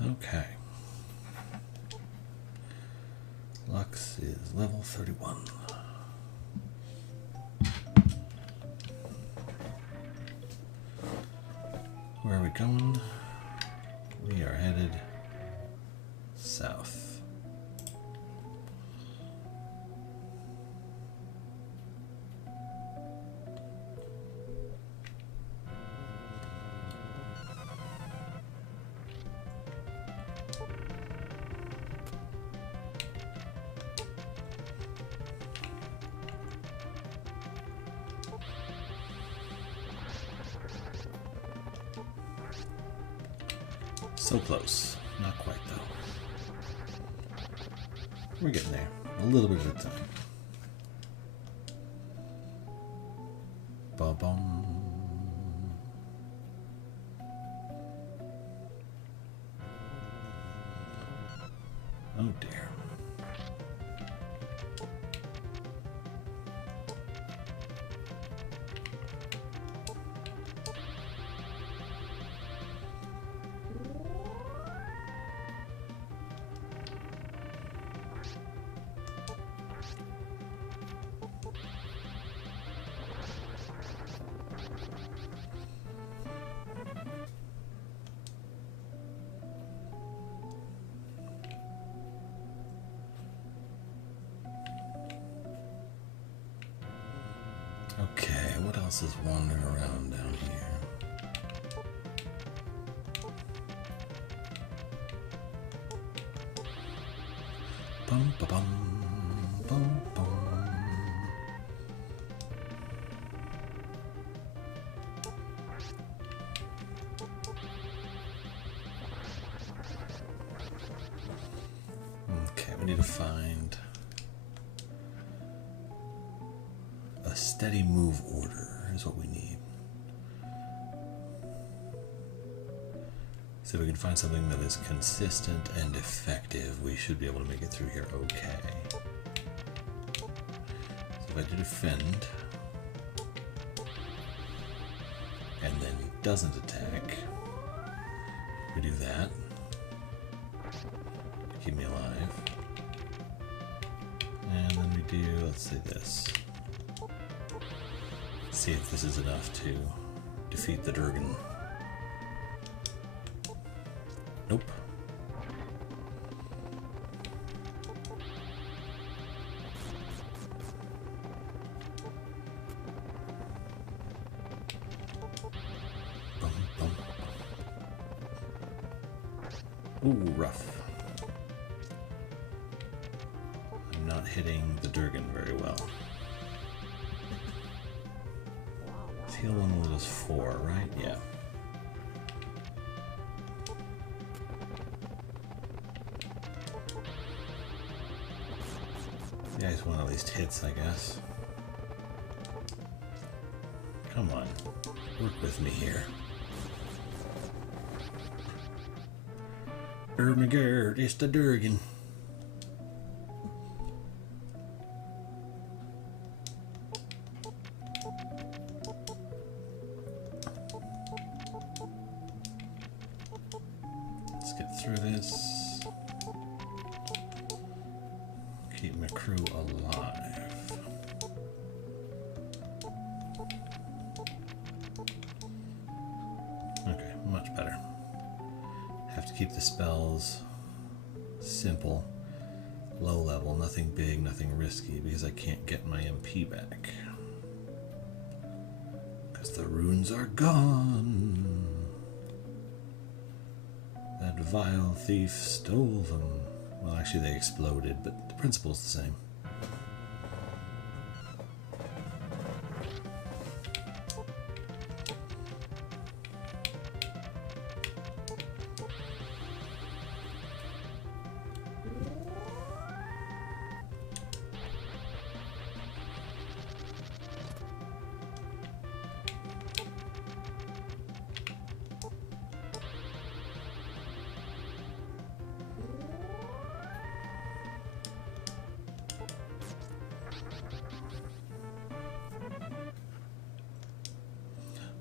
Okay. Lux is level 31. Where are we going? We are headed south. So close. Not quite, though. We're getting there. A little bit at a time. Ba-bum. Oh, dear. Okay, what else is wandering around down here? Bum ba bum bum bum. Okay, we need to find a steady move order is what we need. So if we can find something that is consistent and effective, we should be able to make it through here okay. So if I do defend, and then he doesn't attack, we do that. Keep me alive. And then we do, let's say this. See if this is enough to defeat the Durgan. Nope. Bum, bum. Ooh, rough. I'm not hitting the Durgan very well. Heal one was 4, right? Yeah. Yeah, he's one at least hits, I guess. Come on, work with me here. Ermagerd, it's the Durgan. Through this. Keep my crew alive. Okay, much better. Have to keep the spells simple, low level, nothing big, nothing risky, because I can't get my MP back. Because the runes are gone. That vile thief stole them. Well, actually they exploded, but the principle's the same.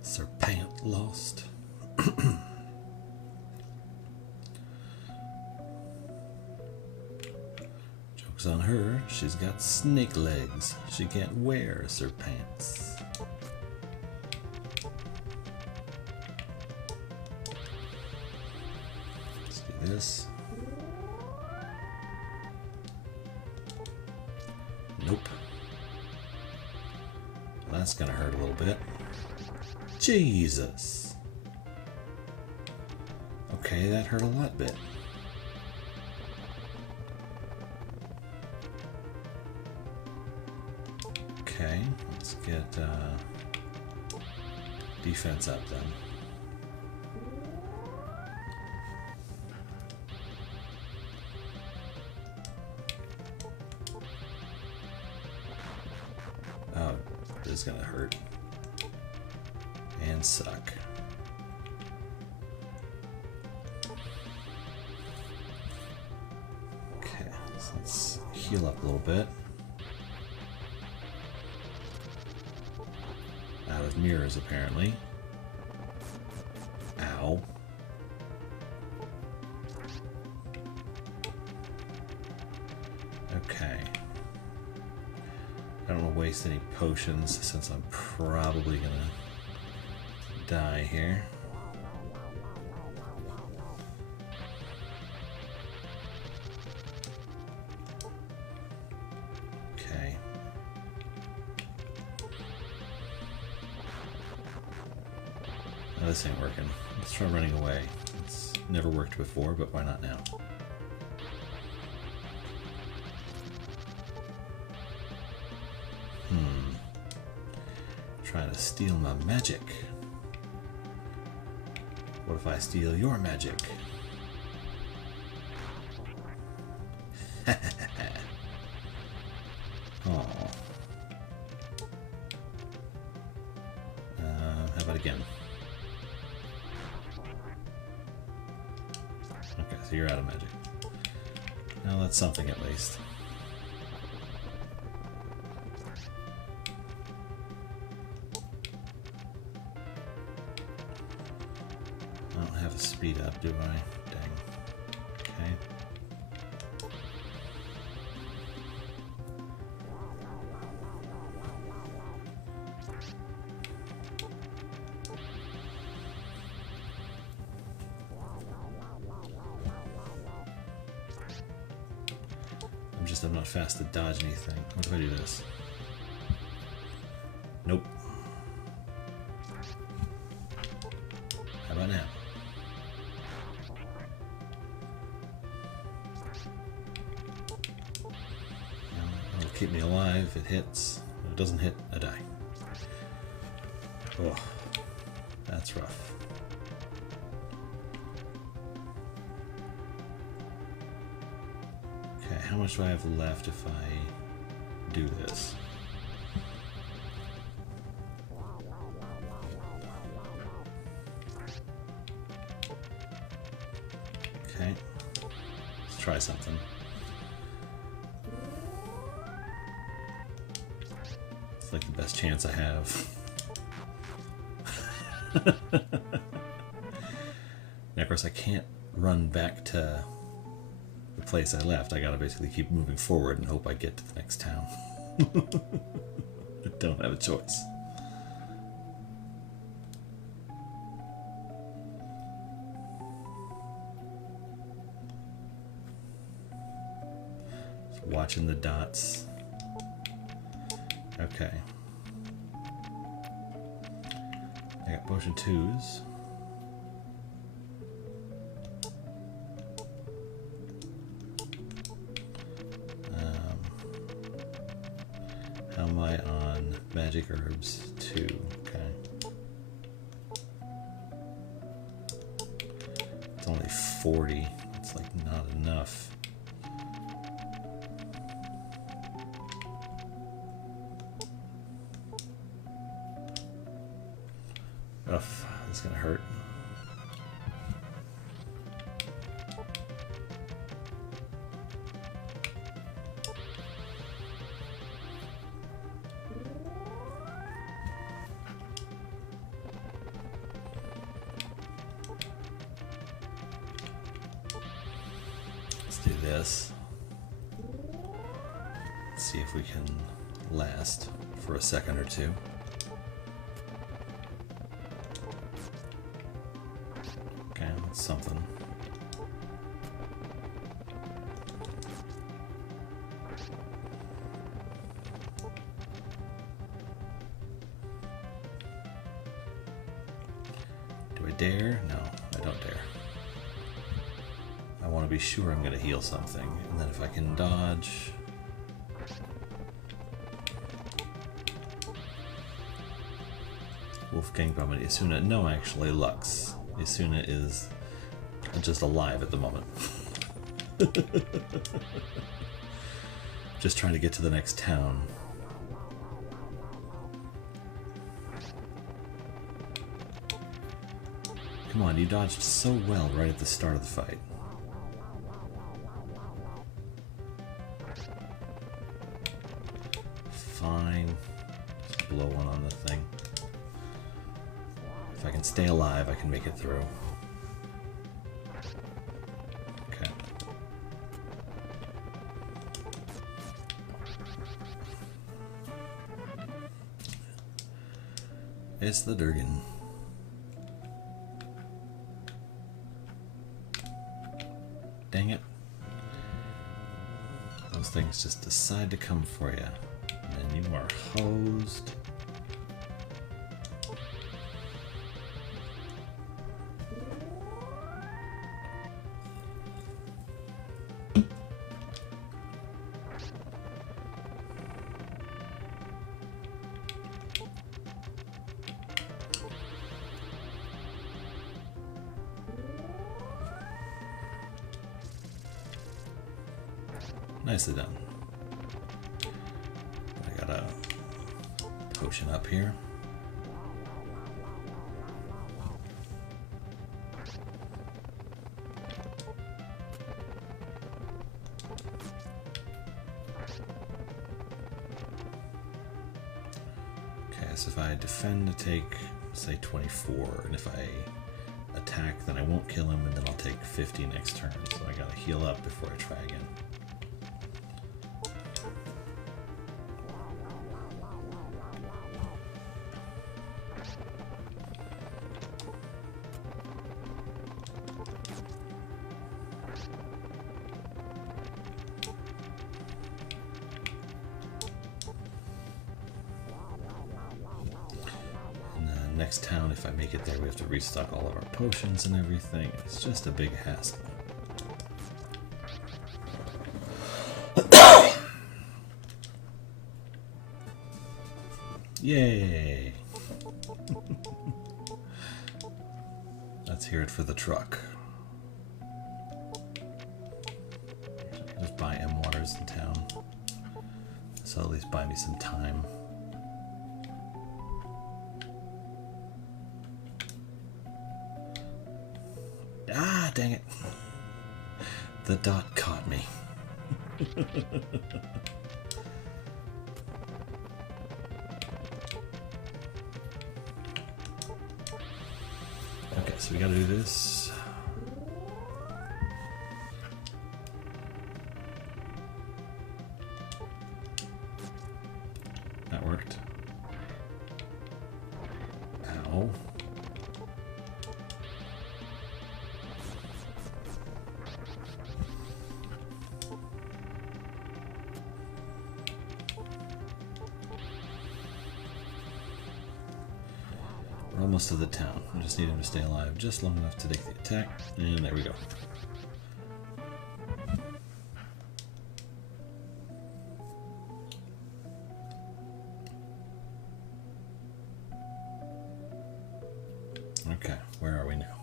Serpent lost. Joke's on her, she's got snake legs. She can't wear her pants. Let's do this. Nope. Well, that's gonna hurt a little bit. Jesus. Okay, that hurt a lot bit. Okay, let's get defense up then. Oh, this is gonna hurt and suck. Okay, so let's heal up a little bit. Out of mirrors, apparently. Ow. Okay. I don't want to waste any potions since I'm probably gonna die here. Okay. No, this ain't working. Let's try running away. It's never worked before, but why not now? Trying to steal my magic. What if I steal your magic? Oh. How about again? Okay, so you're out of magic. Now that's something at least. I don't have a speed up, do I? Dang. Okay. I'm not fast to dodge anything. What if I do this? Nope. How about now? It'll keep me alive. It hits. If it doesn't hit, I die. Oh, that's rough. How much do I have left if I do this? Okay, let's try something. It's like the best chance I have. Now, of course, I can't run back to the place I left. I gotta basically keep moving forward and hope I get to the next town. I don't have a choice. Just watching the dots. Okay. I got potion 2s. How am I on magic herbs 2? Okay. It's only 40. It's like not enough. Ugh, this is gonna hurt. Let's do this. Let's see if we can last for a second or two. Okay, that's something. Do I dare? No, I don't dare. I want to be sure I'm going to heal something, and then if I can dodge... Wolfgang Bowman, Isuna. No, actually, Lux. Isuna is just alive at the moment. Just trying to get to the next town. Come on, you dodged so well right at the start of the fight. Fine. Just blow one on the thing. If I can stay alive, I can make it through. Okay. It's the Durgan. Dang it. Those things just decide to come for you. And then you are hosed. Nicely done. I got a potion up here. Okay, so if I defend to take, say, 24, and if I attack, then I won't kill him, and then I'll take 50 next turn. So I gotta heal up before I try again. Next town, if I make it there, we have to restock all of our potions and everything. It's just a big hassle. Yay! Let's hear it for the truck. Just buy M waters in town. So at least buy me some time. Ah, dang it. The dot caught me. Okay, so we gotta do this. That worked. Ow. Almost to the town. I just need him to stay alive just long enough to take the attack. And there we go. Okay, where are we now?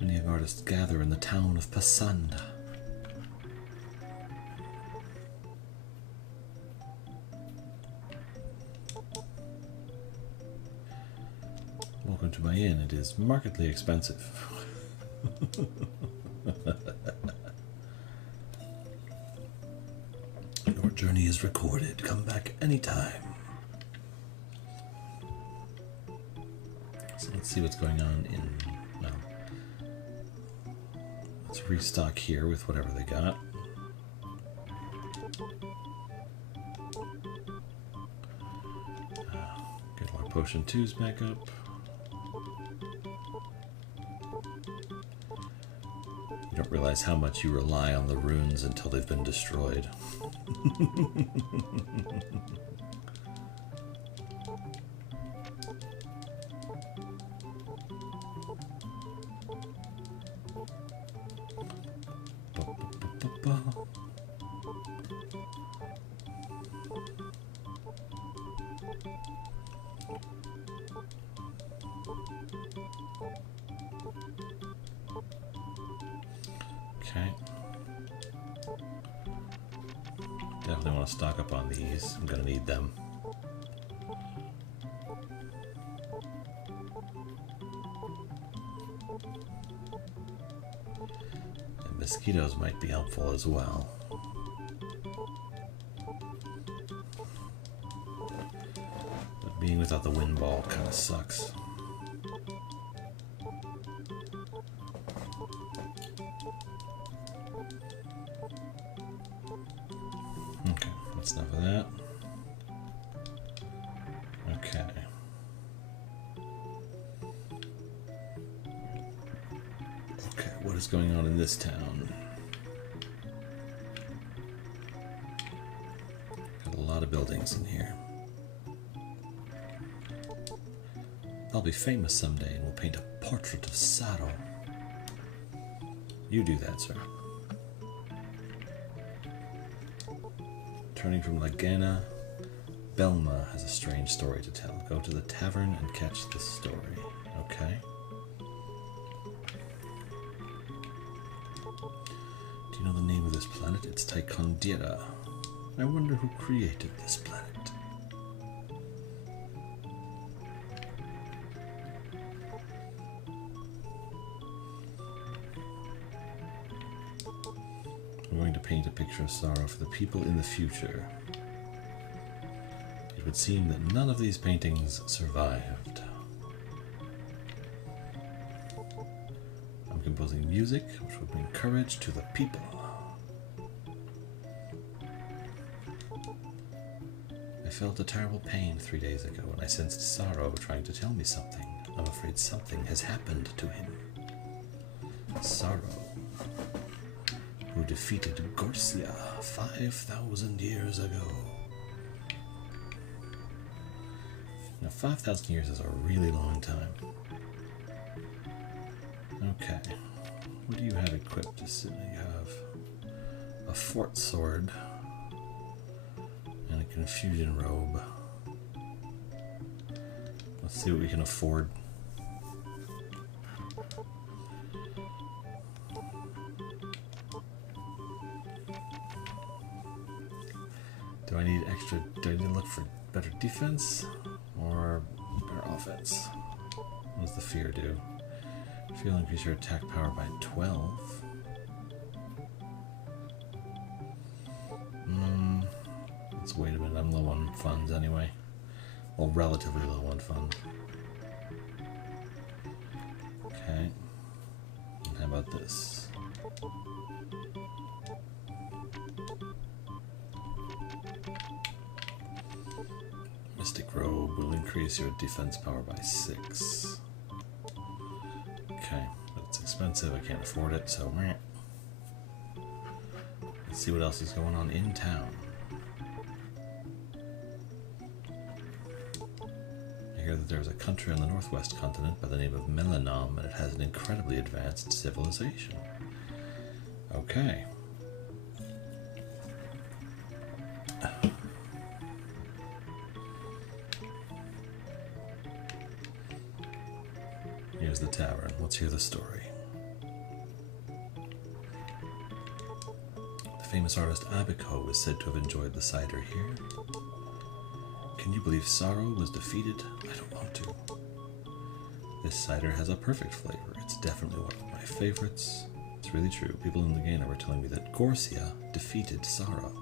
Many of artists gather in the town of Pasanda. Welcome to my inn. It is markedly expensive. Your journey is recorded. Come back anytime. So let's see what's going on in... Well, let's restock here with whatever they got. Get our potion 2s back up. You don't realize how much you rely on the runes until they've been destroyed. Okay. Definitely want to stock up on these. I'm going to need them. And mosquitoes might be helpful as well. But being without the wind ball kind of sucks. Enough of that. Okay. Okay, what is going on in this town? Got a lot of buildings in here. I'll be famous someday and will paint a portrait of Saro. You do that, sir. Returning from Ligena, Belma has a strange story to tell. Go to the tavern and catch the story. Okay. Do you know the name of this planet? It's Tychondira. I wonder who created this planet. I'm going to paint a picture of sorrow for the people in the future. It would seem that none of these paintings survived. I'm composing music which will bring courage to the people. I felt a terrible pain 3 days ago when I sensed sorrow trying to tell me something. I'm afraid something has happened to him. Sorrow, who defeated Gorsia 5,000 years ago. Now, 5,000 years is a really long time. Okay, what do you have equipped? You have a fort sword and a confusion robe. Let's see what we can afford. Do I need extra? Do I need to look for better defense or better offense? What does the fear do? Fear will increase your attack power by 12. Let's wait a minute. I'm low on funds anyway. Well, relatively low on funds. Okay. And how about this? Mystic Robe will increase your defense power by 6. Okay, but it's expensive, I can't afford it, so meh. Let's see what else is going on in town. I hear that there's a country on the northwest continent by the name of Melenam, and it has an incredibly advanced civilization. Okay. Here's the tavern. Let's hear the story. The famous artist Abiko is said to have enjoyed the cider here. Can you believe sorrow was defeated? I don't want to. This cider has a perfect flavor. It's definitely one of my favorites. It's really true. People in Ligena were telling me that Gorsia defeated sorrow.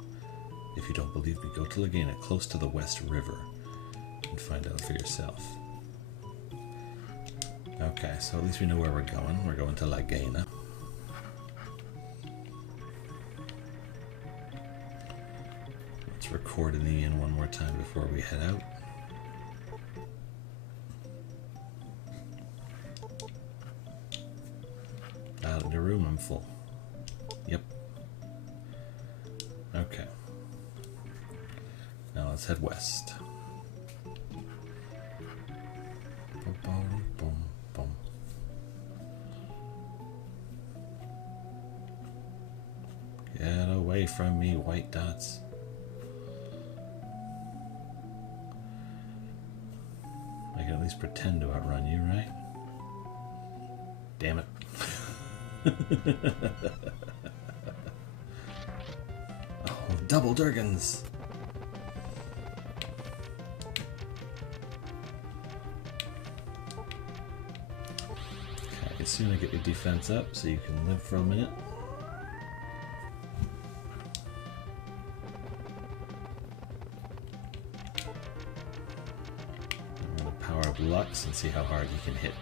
If you don't believe me, go to Ligena, close to the West River, and find out for yourself. Okay, so at least we know where we're going. We're going to Ligena. record in the inn one more time before we head out. Out of the room, I'm full. Yep. Okay. Now let's head west. Boom, boom, boom, boom. Get away from me, white dots. I can at least pretend to outrun you, right? Damn it. Oh, double Durgans! Okay, soon I get your defense up so you can live for a minute. I'm going to power up Lux and see how hard he can hit.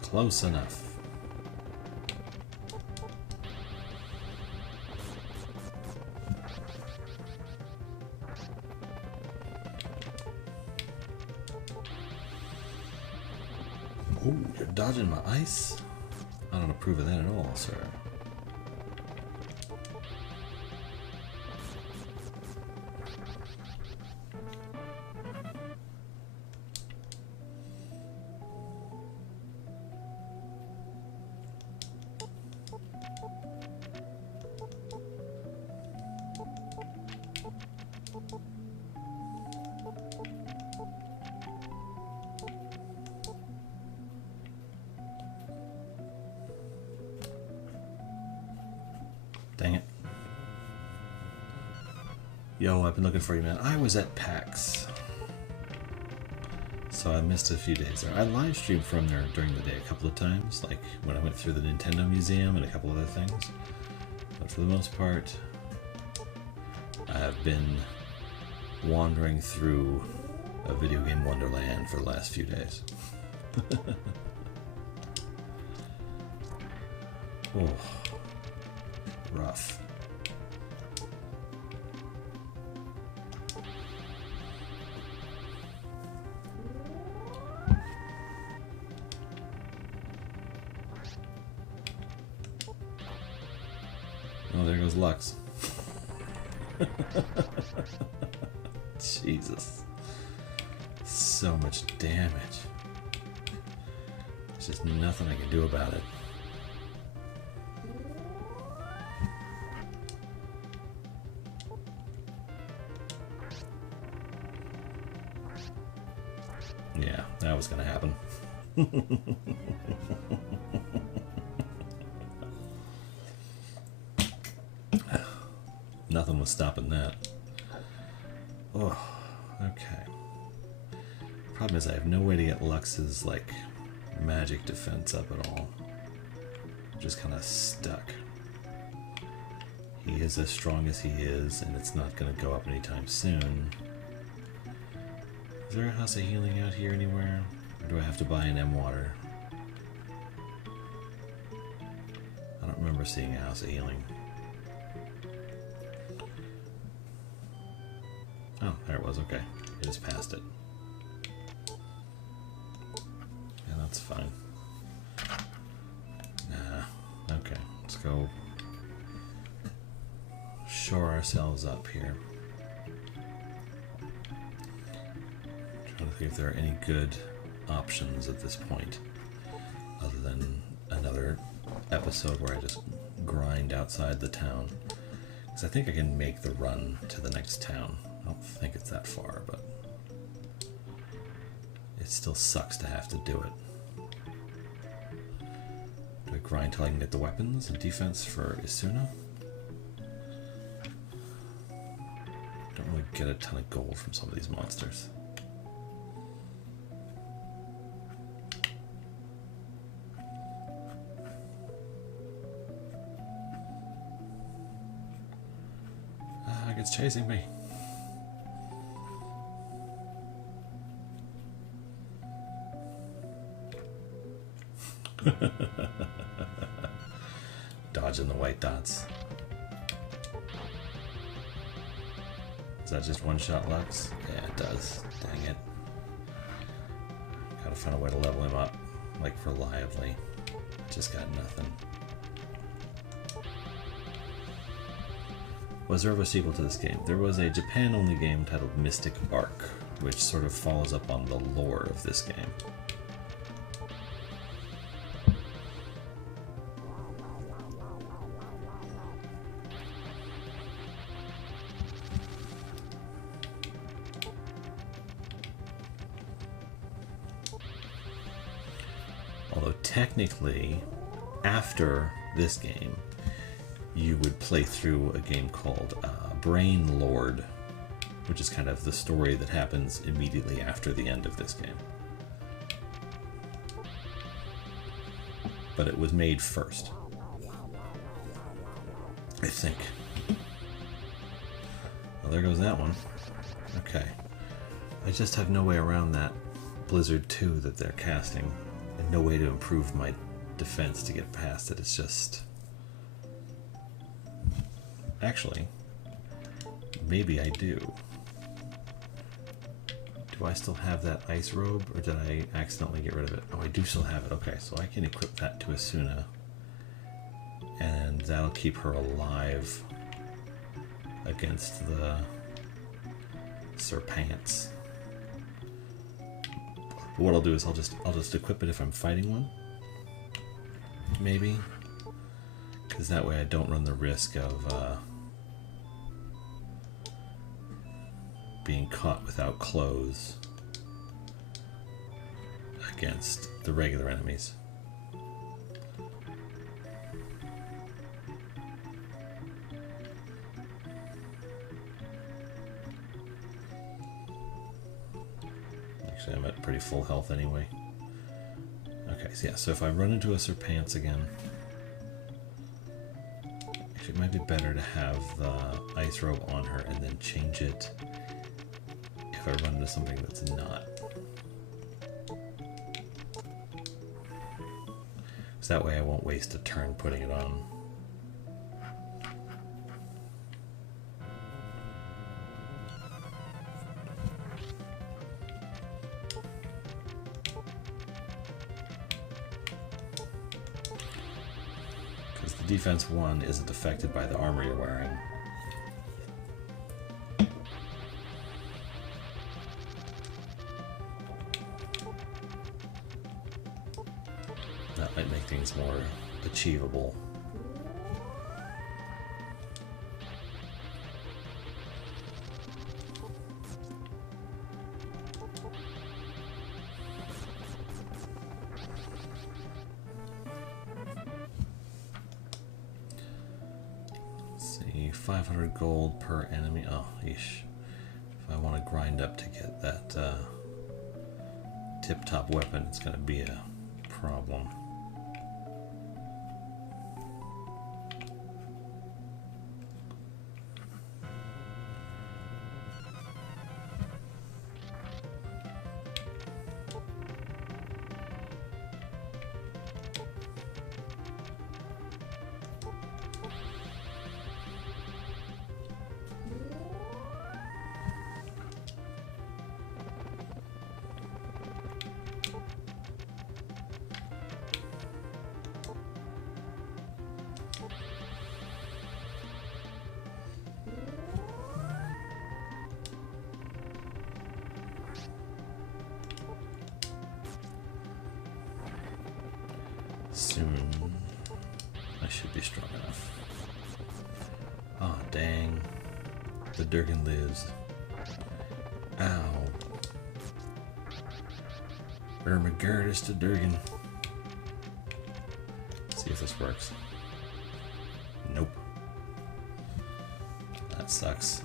Close enough. Oh, you're dodging my ice? I don't approve of that at all, sir. Dang it. Yo, I've been looking for you, man. I was at PAX, so I missed a few days there. I live streamed from there during the day a couple of times, like when I went through the Nintendo Museum and a couple other things. But for the most part, I have been wandering through a video game wonderland for the last few days. Oh. Rough. Oh, there goes Lux. Jesus. So much damage. There's just nothing I can do about it. Yeah, that was gonna happen. Nothing was stopping that. Oh, okay. Problem is I have no way to get Lux's, like, magic defense up at all. I'm just kind of stuck. He is as strong as he is, and it's not going to go up anytime soon. Is there a house of healing out here anywhere? Or do I have to buy an M-Water? I don't remember seeing a house of healing. Oh, there it was, okay. I just passed it. Yeah, that's fine. Nah, okay. Let's go shore ourselves up here. Trying to think if there are any good options at this point, other than another episode where I just grind outside the town. Because I think I can make the run to the next town. I don't think it's that far, but it still sucks to have to do it. Do I grind till I can get the weapons and defense for Isuna? Don't really get a ton of gold from some of these monsters. It's chasing me. Dodging the white dots. Is that just one-shot Lux? Yeah, it does. Dang it. Gotta find a way to level him up, like for Lively. Just got nothing. Was there ever a sequel to this game? There was a Japan-only game titled Mystic Arc, which sort of follows up on the lore of this game. Although technically, after this game, you would play through a game called Brain Lord, which is kind of the story that happens immediately after the end of this game. But it was made first, I think. Well, there goes that one. Okay. I just have no way around that Blizzard 2 that they're casting, and no way to improve my defense to get past it. It's just... Actually, maybe I do. Do I still have that ice robe, or did I accidentally get rid of it? Oh, I do still have it. Okay, so I can equip that to Asuna, and that'll keep her alive against the Serpents. But what I'll do is I'll just equip it if I'm fighting one, maybe, because that way I don't run the risk of being caught without clothes against the regular enemies. Actually, I'm at pretty full health anyway. Okay, so yeah, so if I run into a Serpents again, actually it might be better to have the ice robe on her and then change it if I run into something that's not. So that way I won't waste a turn putting it on. Because the defense 1 isn't affected by the armor you're wearing. That might make things more achievable. Let's see, 500 gold per enemy. Oh, yeesh. If I want to grind up to get that tip-top weapon, it's going to be a problem. Soon, I should be strong enough. Oh, dang. The Durgan lives. Ow. Ermagerdis to Durgan. See if this works. Nope. That sucks.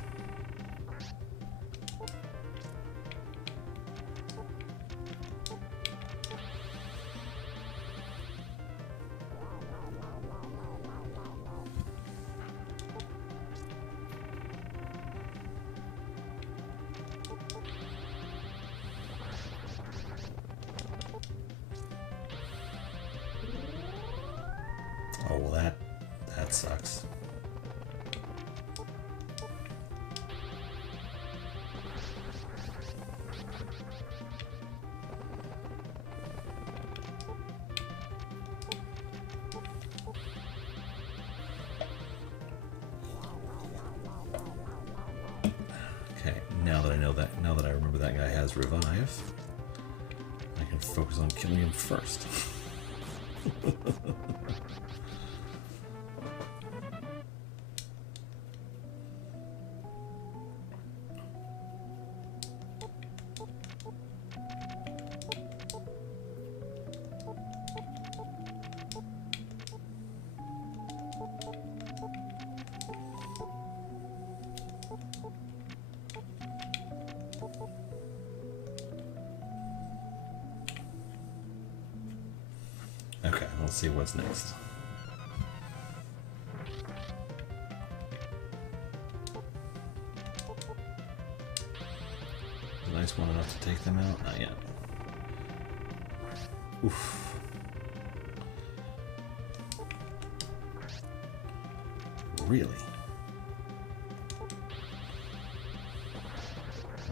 well that sucks. Okay, now that I remember that guy has revive, I can focus on killing him first. Okay, let's see what's next. Nice one enough to take them out? Not yet. Oof. Really?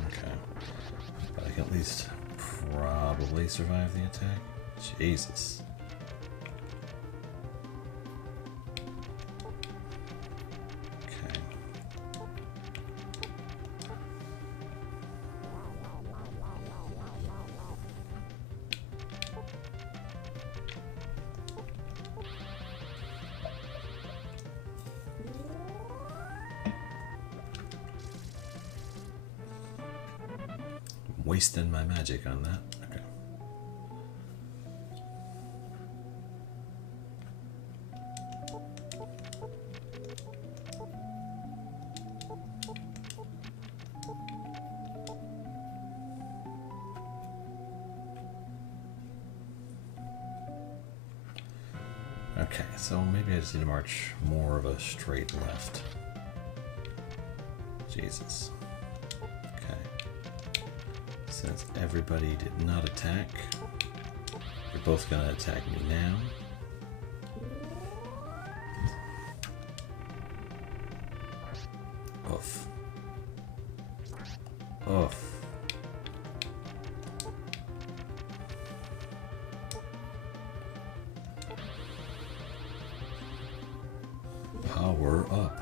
Okay. But I can at least probably survive the attack. Jesus. Wasting my magic on that. Okay. Okay, so maybe I just need to march more of a straight left. Jesus. Since everybody did not attack, you're both going to attack me now. Oof. Oof. Power up.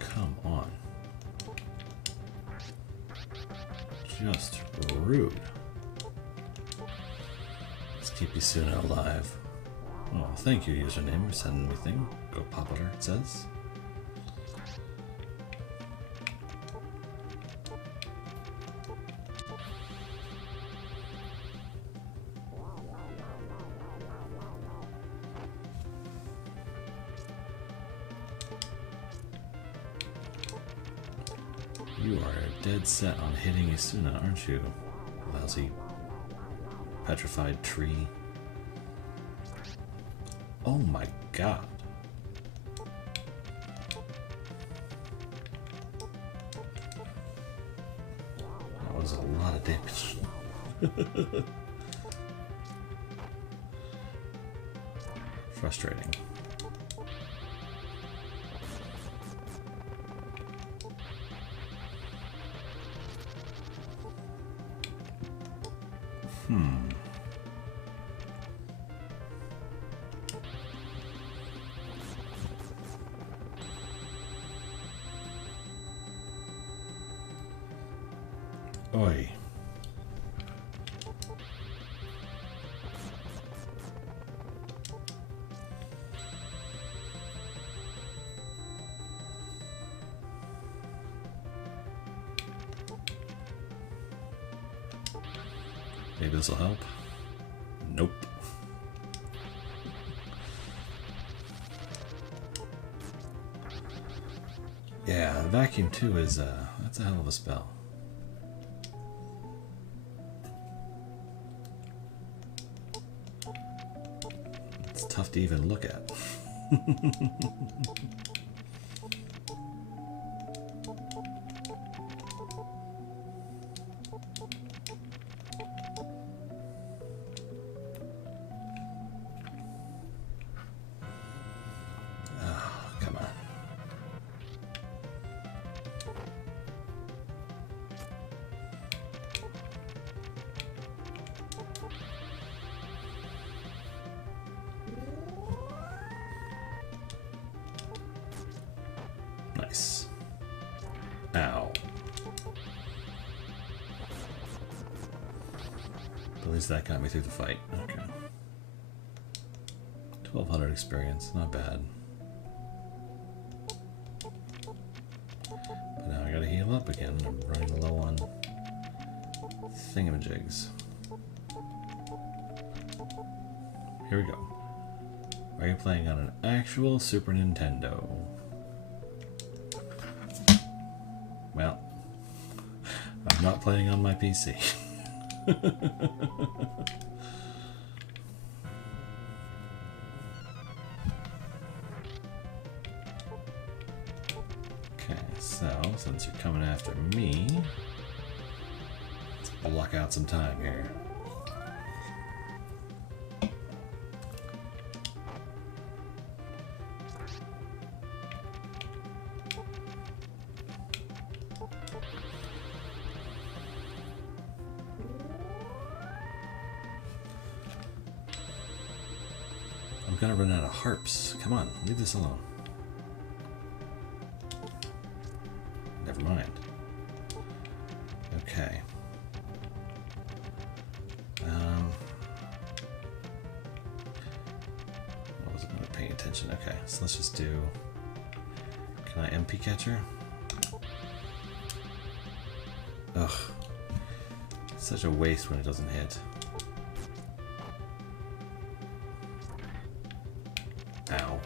Come on. Just rude. Let's keep Isuna alive. Oh, thank you, username, for sending me thing. Go popular, it says. You are dead set on hitting Isuna, aren't you? Lousy petrified tree. Oh my god. That was a lot of damage. Frustrating. Oi. Maybe this will help. Nope. Yeah, vacuum 2 is that's a hell of a spell. It's tough to even look at. Ow. At least that got me through the fight. Okay. 1200 experience, not bad. But now I gotta heal up again. I'm running low on thingamajigs. Here we go. Are you playing on an actual Super Nintendo? Well, I'm not playing on my PC. Okay, so since you're coming after me, let's block out some time here. I'm gonna run out of harps. Come on, leave this alone. Never mind. Okay. I wasn't really paying attention. Okay, so let's just do... Can I MP catcher? Ugh. It's such a waste when it doesn't hit. Ow.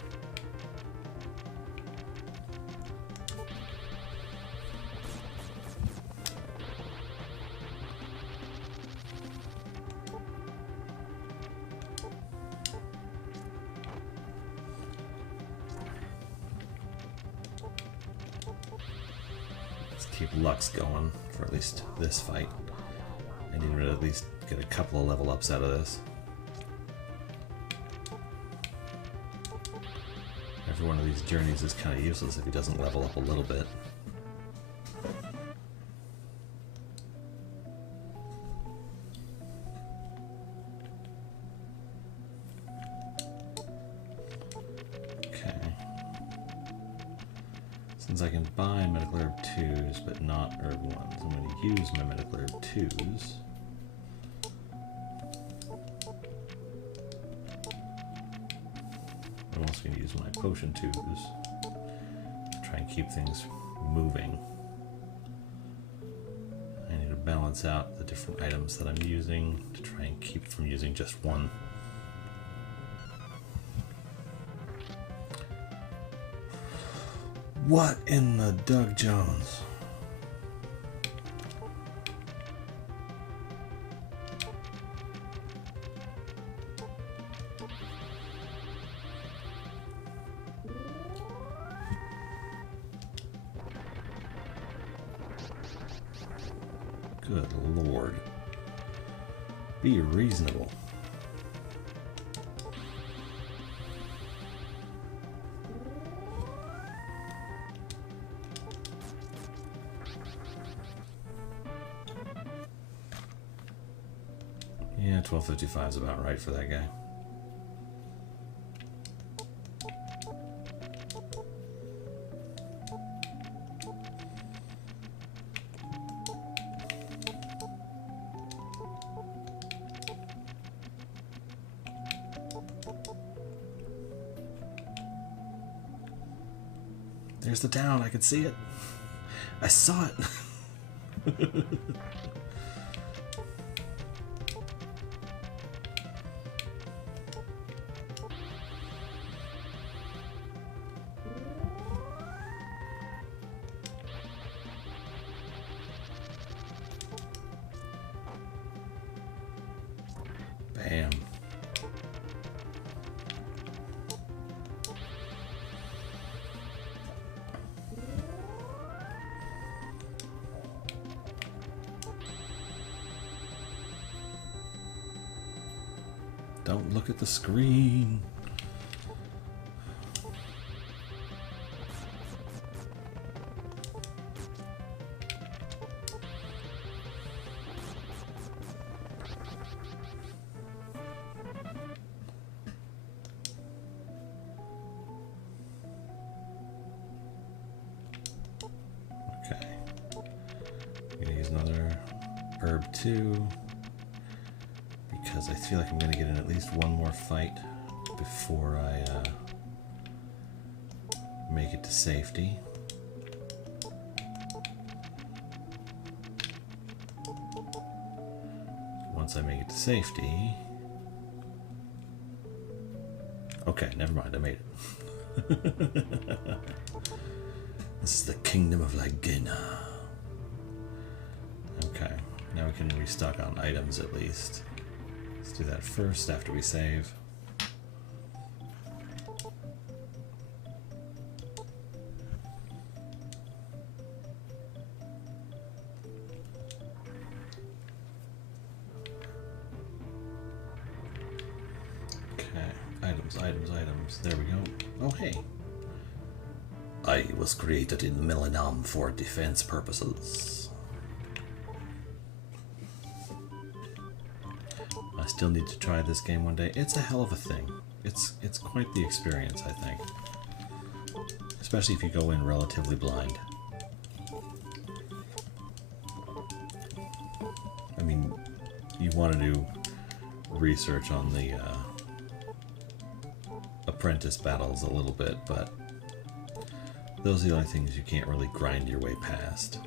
Let's keep Lux going for at least this fight. I need to at least get a couple of level ups out of this. Every one of these journeys is kind of useless if he doesn't level up a little bit. Okay. Since I can buy medical herb 2s but not herb 1s, I'm going to use my medical herb 2s. I'm also going to use my potion 2s to try and keep things moving. I need to balance out the different items that I'm using to try and keep from using just one. What in the Doug Jones? Good Lord. Be reasonable. Yeah, 1255 is about right for that guy. There's the town, I could see it. I saw it. Bam. Don't look at the screen. Okay. orb 2 because I feel like I'm going to get in at least one more fight before I make it to safety. Once I make it to safety... Okay, never mind, I made it. This is the kingdom of Ligena. Okay, now we can restock on items at least. Let's do that first after we save. Items. There we go. Oh, hey. I was created in Melenam for defense purposes. I still need to try this game one day. It's a hell of a thing. It's quite the experience, I think. Especially if you go in relatively blind. I mean, you want to do research on the apprentice battles a little bit, but those are the only things you can't really grind your way past.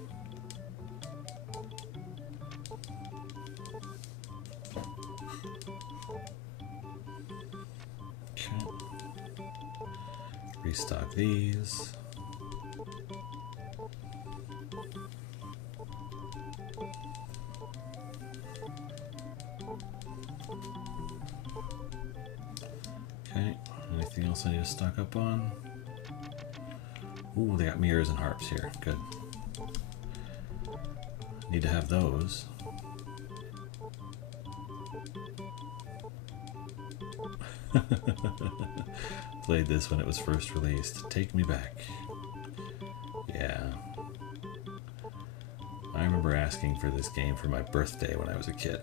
Okay. Restock these. Okay. Anything else I need to stock up on? Ooh, they got mirrors and harps here. Good. Need to have those. Played this when it was first released. Take me back. Yeah. I remember asking for this game for my birthday when I was a kid.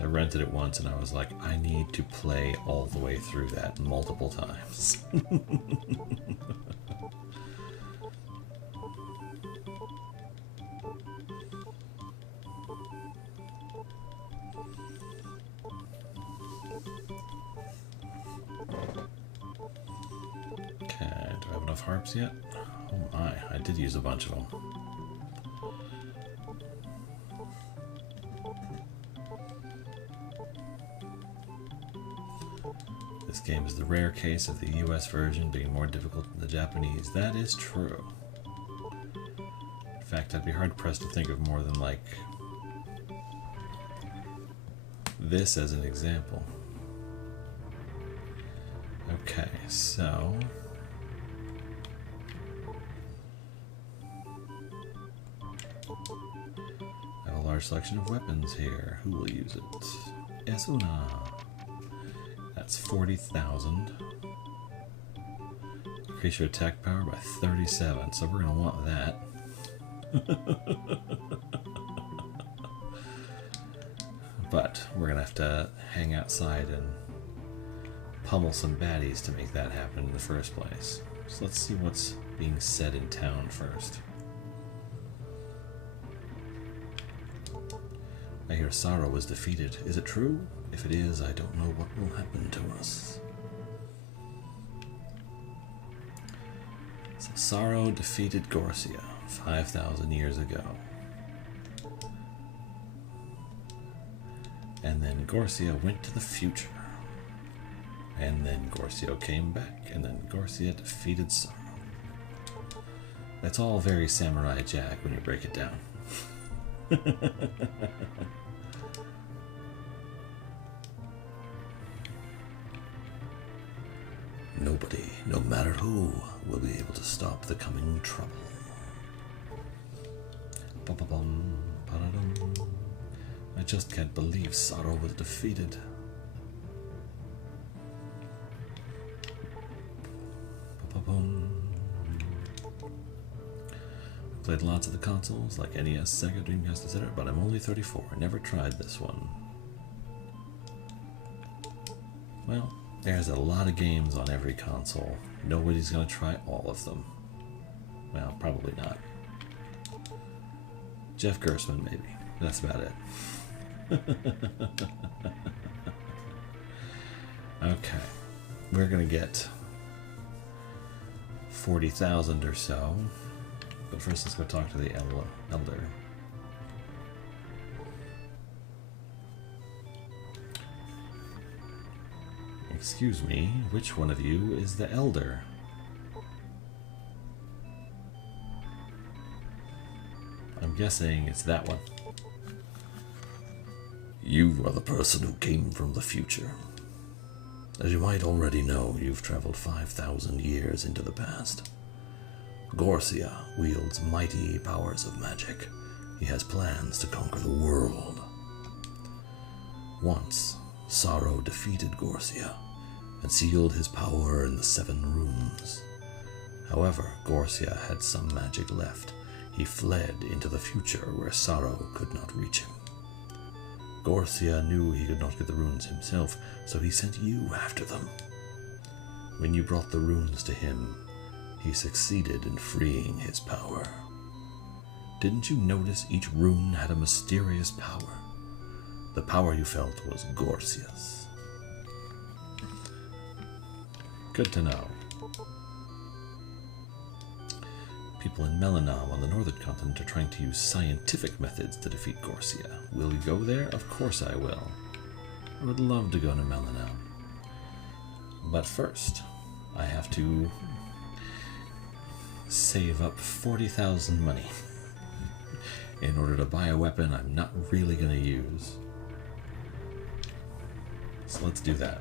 I rented it once and I was like, I need to play all the way through that multiple times. Okay, do I have enough harps yet? Oh my, I did use a bunch of them. This game is the rare case of the US version being more difficult than the Japanese. That is true. In fact, I'd be hard-pressed to think of more than, like, this as an example. Okay, so... I have a large selection of weapons here. Who will use it? Es una. That's 40,000. Increase your attack power by 37, so we're going to want that. But we're going to have to hang outside and pummel some baddies to make that happen in the first place. So let's see what's being said in town first. I hear Sorrow was defeated. Is it true? If it is, I don't know what will happen to us. So Sorrow defeated Gorsia 5,000 years ago. And then Gorsia went to the future. And then Gorsia came back. And then Gorsia defeated Sorrow. That's all very Samurai Jack when you break it down. Nobody, no matter who, will be able to stop the coming trouble. Ba-ba-bum, ba-da-dum. I just can't believe Sorrow was defeated. Ba-ba-bum. Played lots of the consoles, like NES, Sega, Dreamcast, etc., but I'm only 34. I never tried this one. Well, there's a lot of games on every console. Nobody's going to try all of them. Well, probably not. Jeff Gersman, maybe. That's about it. Okay. We're going to get 40,000 or so. But first, let's go talk to the elder. Excuse me, which one of you is the elder? I'm guessing it's that one. You are the person who came from the future. As you might already know, you've traveled 5,000 years into the past. Gorsia wields mighty powers of magic. He has plans to conquer the world. Once, Sorrow defeated Gorsia and sealed his power in the 7 rooms. However, Gorsia had some magic left. He fled into the future where Sorrow could not reach him. Gorsia knew he could not get the runes himself, so he sent you after them. When you brought the runes to him, he succeeded in freeing his power. Didn't you notice each rune had a mysterious power? The power you felt was Gorsia's. Good to know. People in Melenam on the northern continent are trying to use scientific methods to defeat Gorsia. Will you go there? Of course I will. I would love to go to Melenam. But first, I have to save up 40,000 money in order to buy a weapon I'm not really going to use. So let's do that.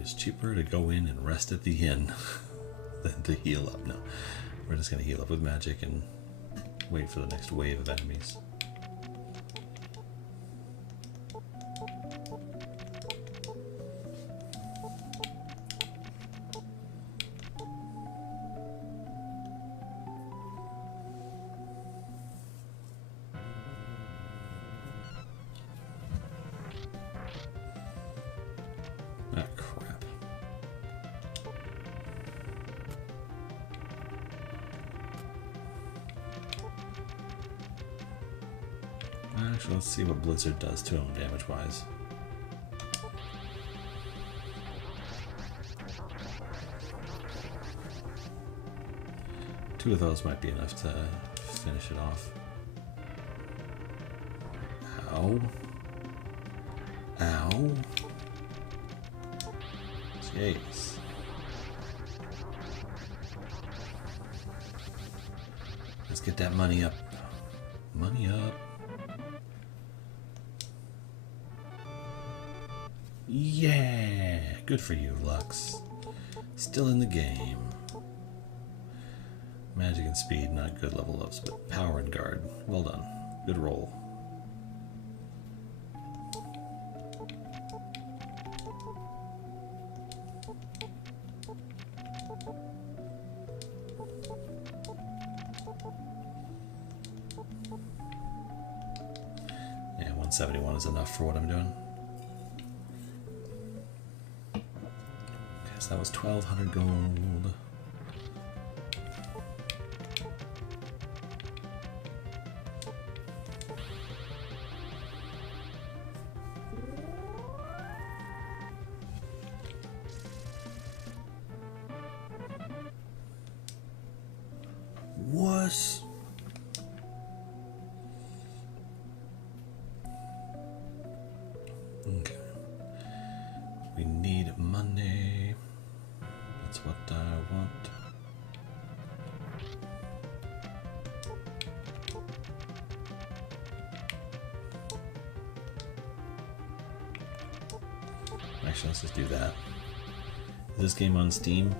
It's cheaper to go in and rest at the inn than to heal up. No, we're just going to heal up with magic and wait for the next wave of enemies. Actually, let's see what Blizzard does to him damage-wise. Two of those might be enough to finish it off. Ow. Ow. Jeez. Let's get that money up. Money up. Yeah, good for you, Lux. Still in the game. Magic and speed, not good level ups, but power and guard. Well done. Good roll. Yeah, 171 is enough for what I'm doing. So that was 1,200 gold. What? Okay. We need money. That's what I want. actually, let's just do that. Is this game on Steam?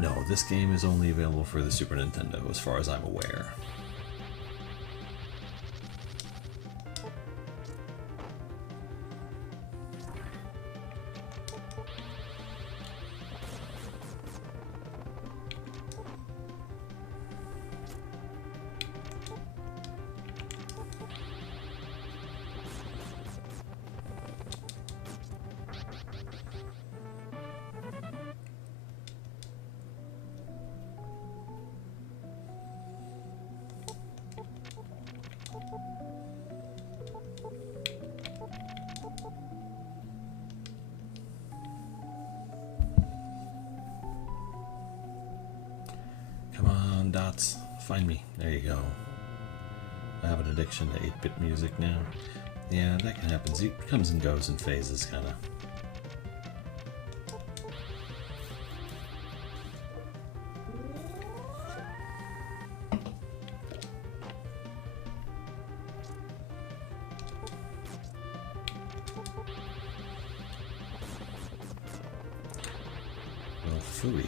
No, this game is only available for the Super Nintendo, as far as I'm aware. Come on, dots. Find me. There you go. I have an addiction to 8-bit music now. Yeah, that can happen. It comes and goes in phases, kind of. Well, phooey.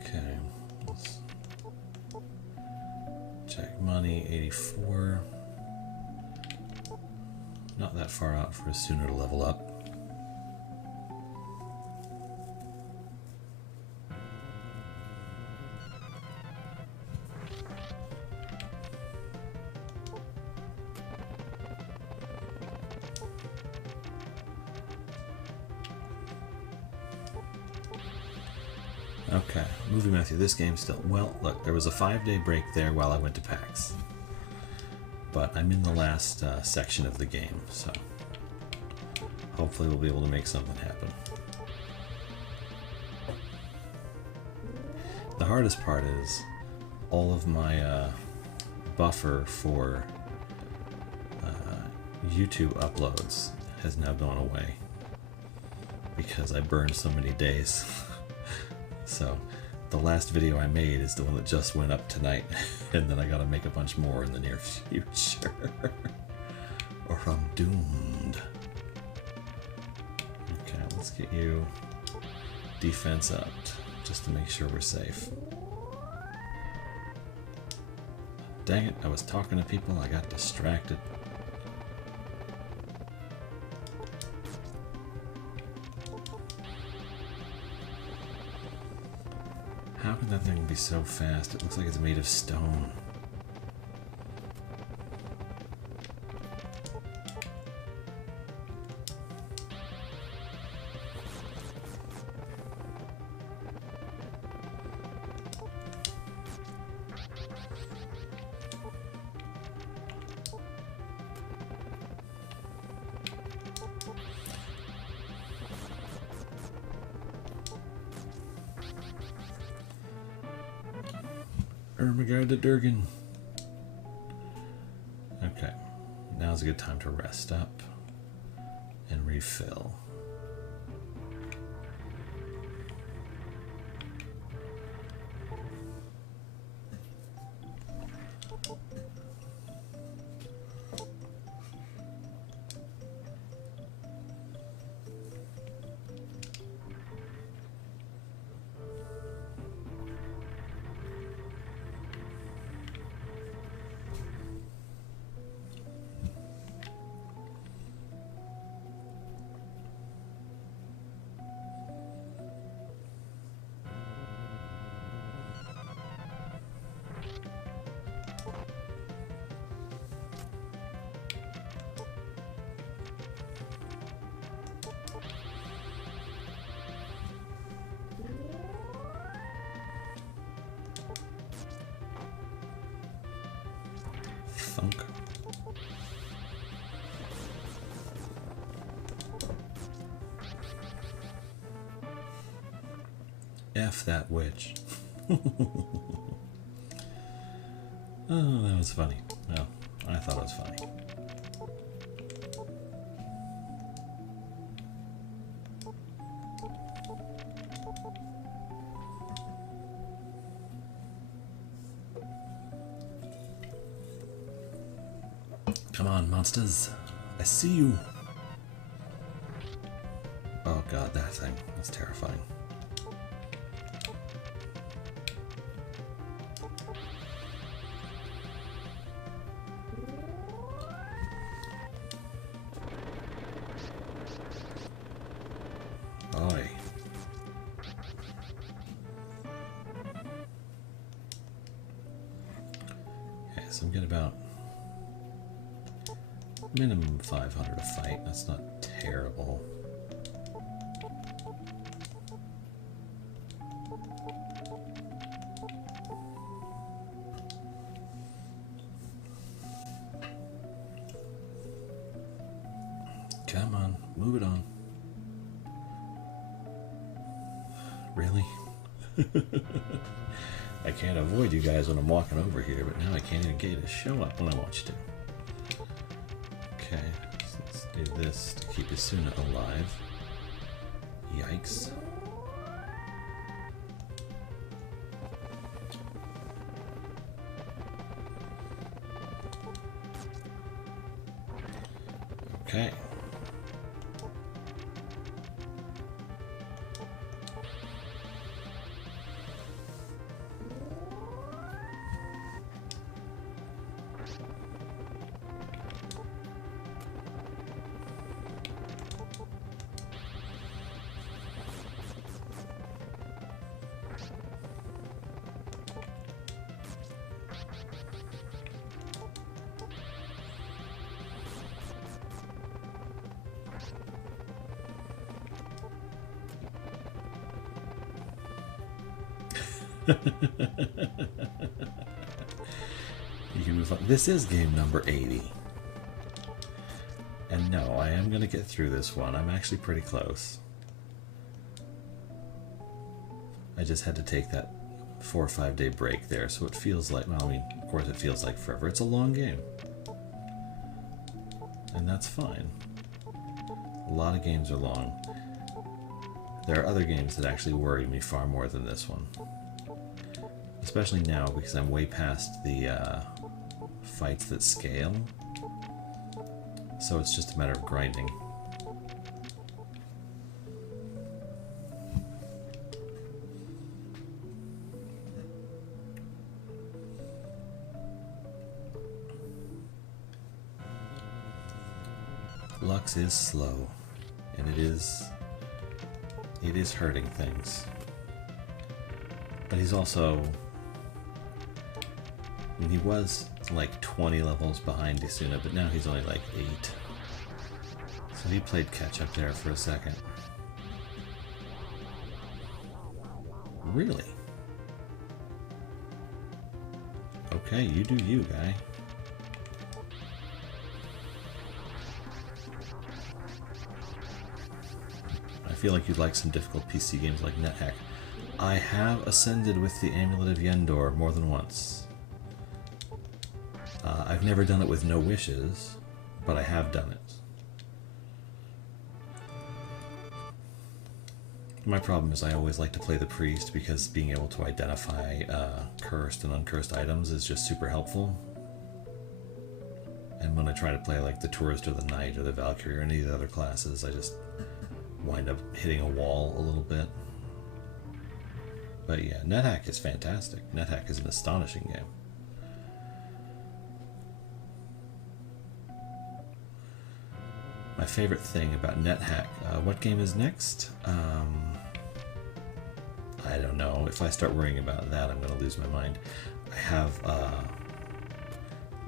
Okay, let's check money, 84. Not that far out for a sooner to level up. Okay, Movie Matthew, this game's still... Well, look, there was a 5-day break there while I went to PAX. But I'm in the last section of the game, so... hopefully we'll be able to make something happen. The hardest part is all of my buffer for YouTube uploads has now gone away because I burned so many days. So the last video I made is the one that just went up tonight, and then I gotta make a bunch more in the near future or I'm doomed. Okay, let's get you defense up just to make sure we're safe. Dang it, I was talking to people, I got distracted. How can that thing be so fast? It looks like it's made of stone. Ermengarde Durgan. Okay, now's a good time to rest up and refill. Thunk. F that witch. Oh, that was funny. Well, I thought it was funny. Come on, monsters. I see you. Oh god, that thing. That's terrifying. Oi. Okay, so I'm getting about minimum 500 a fight. That's not terrible. Come on, move it on. Really? I can't avoid you guys when I'm walking over here, but now I can't even get you to show up when I want you to. Okay, so let's do this to keep Asuna alive. Yikes. Okay. You can move on. This is game number 80. And no, I am going to get through this one. I'm actually pretty close. I just had to take that 4 or 5 day break there, so it feels like, well, I mean, of course it feels like forever. It's a long game. And that's fine. A lot of games are long. There are other games that actually worry me far more than this one. Especially now, because I'm way past the fights that scale. So it's just a matter of grinding. Lux is slow, and it is hurting things. But he's also, I mean, he was like 20 levels behind Asuna, but now he's only like 8. So he played catch up there for a second. Really? Okay, you do you, guy. I feel like you'd like some difficult PC games like NetHack. I have ascended with the Amulet of Yendor more than once. I've never done it with no wishes, but I have done it. My problem is I always like to play the priest because being able to identify cursed and uncursed items is just super helpful. And when I try to play like the tourist or the knight or the Valkyrie or any of the other classes, I just wind up hitting a wall a little bit. But yeah, NetHack is fantastic. NetHack is an astonishing game. My favorite thing about NetHack, what game is next? I don't know. If I start worrying about that, I'm going to lose my mind. I have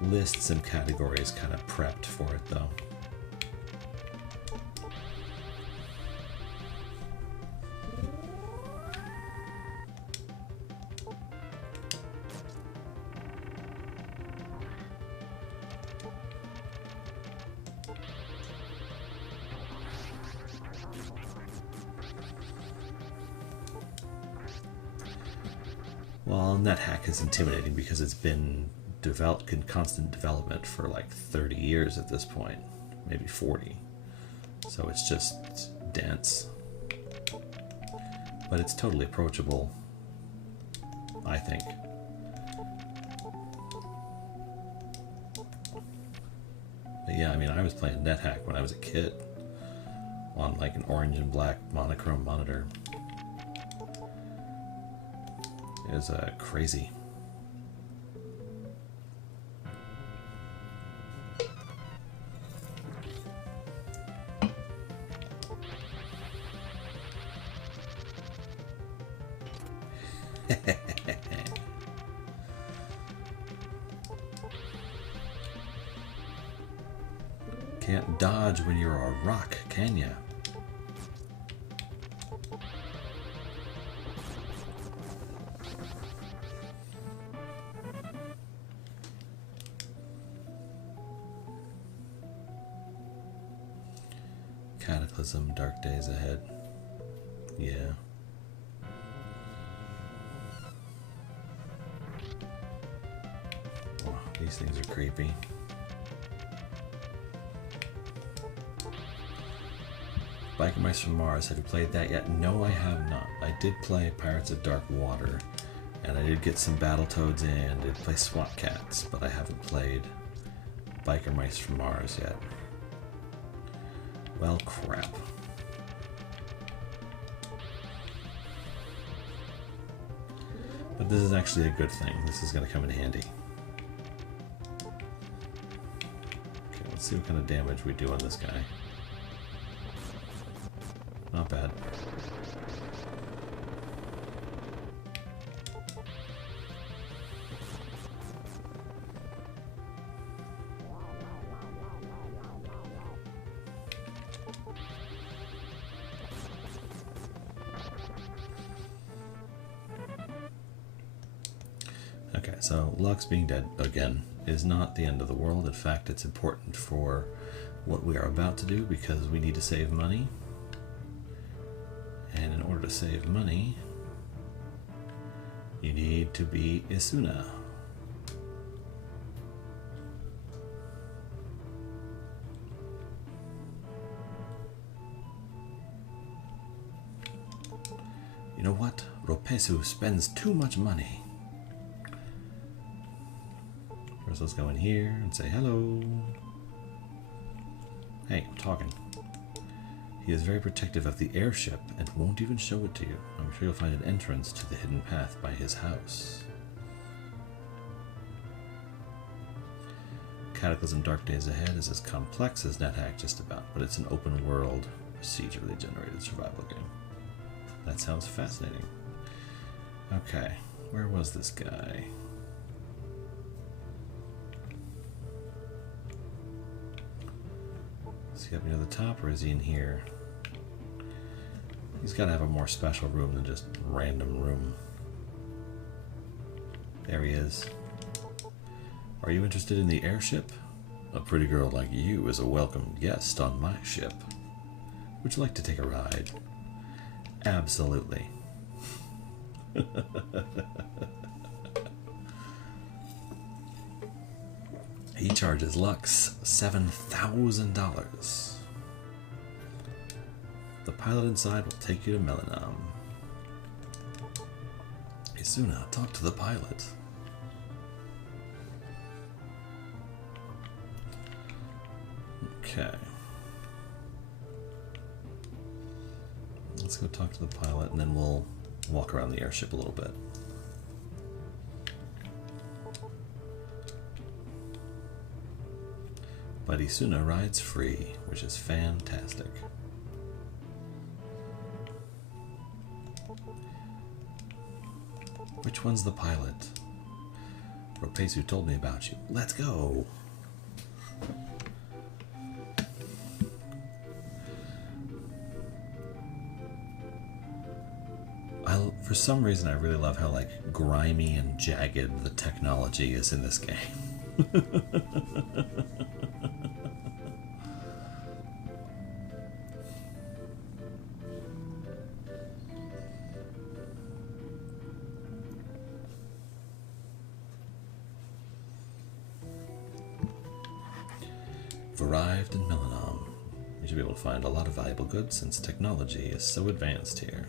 lists and categories kind of prepped for it, though. Well, NetHack is intimidating because it's been in constant development for like 30 years at this point, maybe 40. So it's just dense. But it's totally approachable, I think. mean, I was playing NetHack when I was a kid on like an orange and black monochrome monitor. It was crazy. Can't dodge when you're a rock, can ya? Cataclysm, dark days ahead. Yeah. Wow, these things are creepy. Biker Mice from Mars, have you played that yet? No, I have not. I did play Pirates of Dark Water, and I did get some Battletoads in, did play SWAT Cats, but I haven't played Biker Mice from Mars yet. Well, crap. But this is actually a good thing. This is going to come in handy. Okay, let's see what kind of damage we do on this guy. Not bad. Okay, so Lux being dead again is not the end of the world. In fact, it's important for what we are about to do because we need to save money. And in order to save money, you need to be Isuna. You know what? Ropesu spends too much money. First, let's go in here and say hello. Hey, I'm talking. He is very protective of the airship and won't even show it to you. I'm sure you'll find an entrance to the hidden path by his house. Cataclysm Dark Days Ahead is as complex as NetHack just about, but it's an open world, procedurally generated survival game. That sounds fascinating. Okay, where was this guy? Is he up near the top or is he in here? He's got to have a more special room than just random room. There he is. Are you interested in the airship? A pretty girl like you is a welcome guest on my ship. Would you like to take a ride? Absolutely. He charges Lux $7,000. The pilot inside will take you to Melenam. Isuna, talk to the pilot. Okay. Let's go talk to the pilot and then we'll walk around the airship a little bit. But Isuna rides free, which is fantastic. Which one's the pilot? Ropesu told me about you. Let's go! For some reason, I really love how like grimy and jagged the technology is in this game. We've arrived in Melenam. You should be able to find a lot of valuable goods since technology is so advanced here.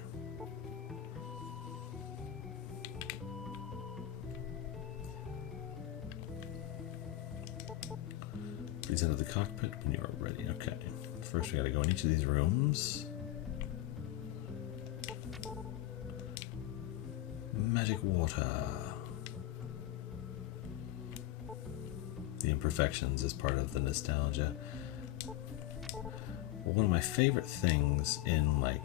Please enter the cockpit when you are ready. Okay. First we gotta go in each of these rooms. Magic water. The imperfections is part of the nostalgia. Well, one of my favorite things in like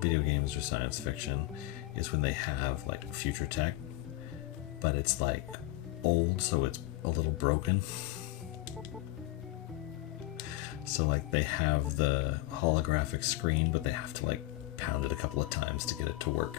video games or science fiction is when they have like future tech, but it's like old, so it's a little broken. So like they have the holographic screen, but they have to like pound it a couple of times to get it to work.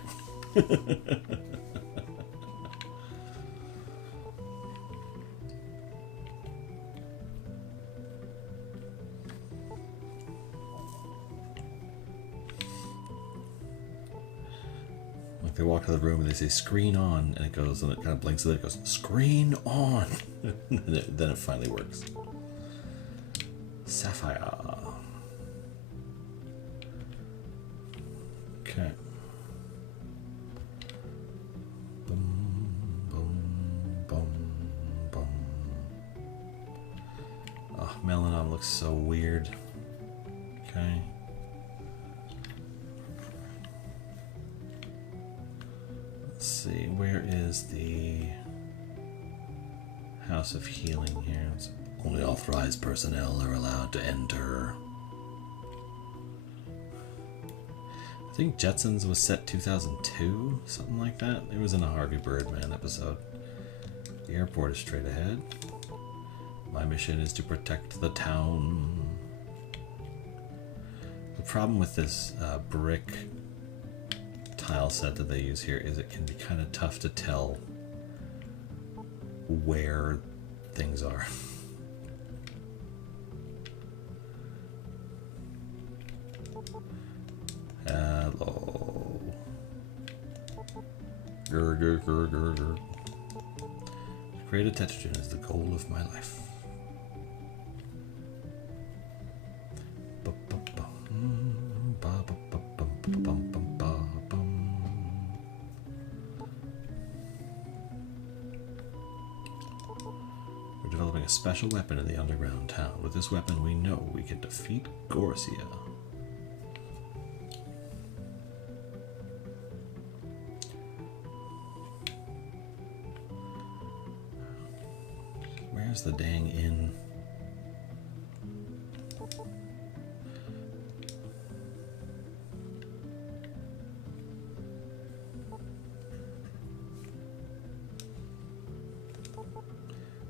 Like they walk to the room and they say screen on, and it goes, and it kind of blinks, and then it goes screen on. Then it finally works. Sapphire. Okay. Boom, boom, boom, boom. Oh, Melenam looks so weird. Okay. Let's see, where is the House of Healing here? Only authorized personnel are allowed to enter. I think Jetsons was set 2002, something like that. It was in a Harvey Birdman episode. The airport is straight ahead. My mission is to protect the town. The problem with this brick tile set that they use here is it can be kind of tough to tell where things are. Hello. Grr, grr, grr, grr, grr. To create a tetragen is the goal of my life. We're developing a special weapon in the underground town. With this weapon, we know we can defeat Gorsia. Where's the dang inn?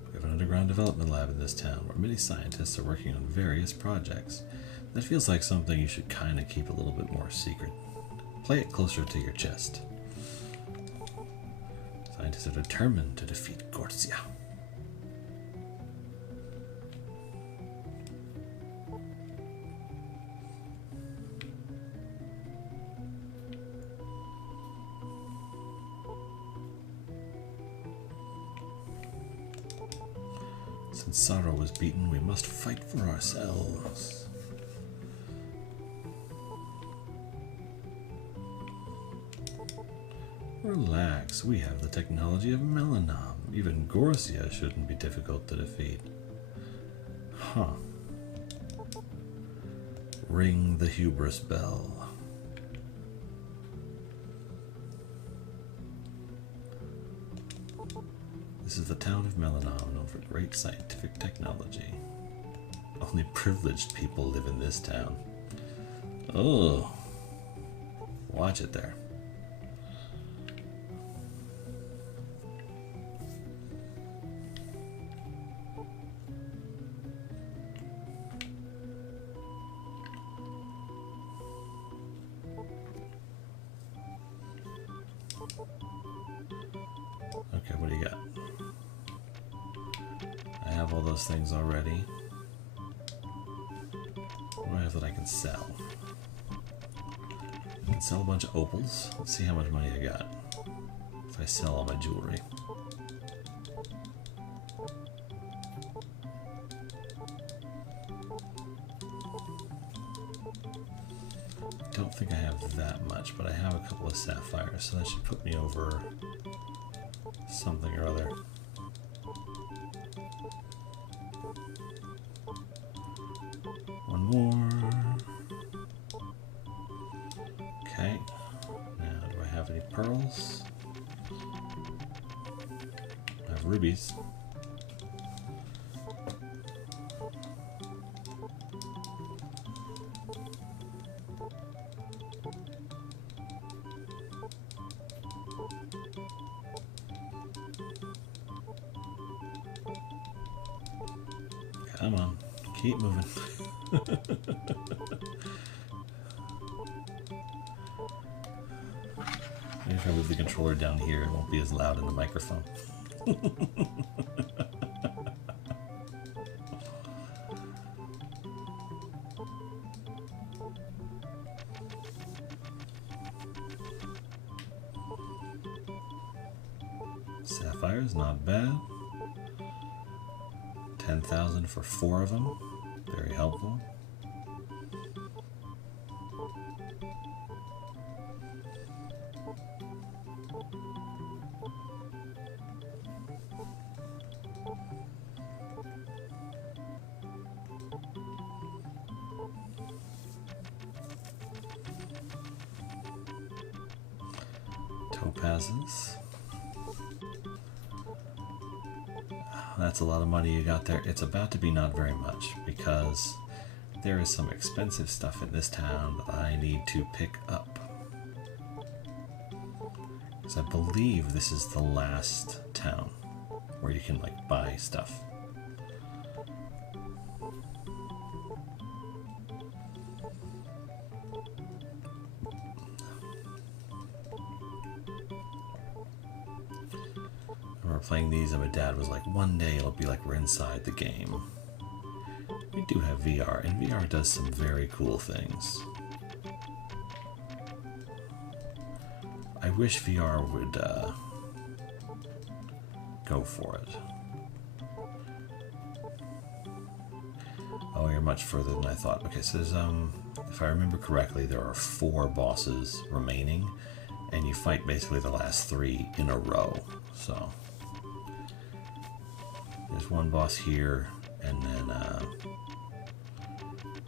We have an underground development lab in this town where many scientists are working on various projects. That feels like something you should kind of keep a little bit more secret. Play it closer to your chest. Scientists are determined to defeat Gorsia. Since Sorrow was beaten, we must fight for ourselves. Relax, we have the technology of Melenam. Even Gorsia shouldn't be difficult to defeat. Huh. Ring the hubris bell. This is the town of Melenam, known for great scientific technology. Only privileged people live in this town. Oh, watch it there. Okay, what do you got? I have all those things already. What do I have that I can sell? I can sell a bunch of opals. Let's see how much money I got if I sell all my jewelry. I don't think I have that much, but I have a couple of sapphires, so that should put me over something or other. pearls. I have rubies. Come on, keep moving. Maybe if I move the controller down here, it won't be as loud in the microphone. Sapphires, not bad. 10,000 for 4 of them. Very helpful. Topazes. That's a lot of money you got there. It's about to be not very much because there is some expensive stuff in this town that I need to pick up. Because I believe this is the last town where you can like buy stuff. Playing these and my dad was like, one day it'll be like we're inside the game. We do have VR, and VR does some very cool things. I wish VR would go for it. Oh, you're much further than I thought. Okay, so there's if I remember correctly, there are 4 bosses remaining, and you fight basically the last 3 in a row. So there's one boss here, and then, do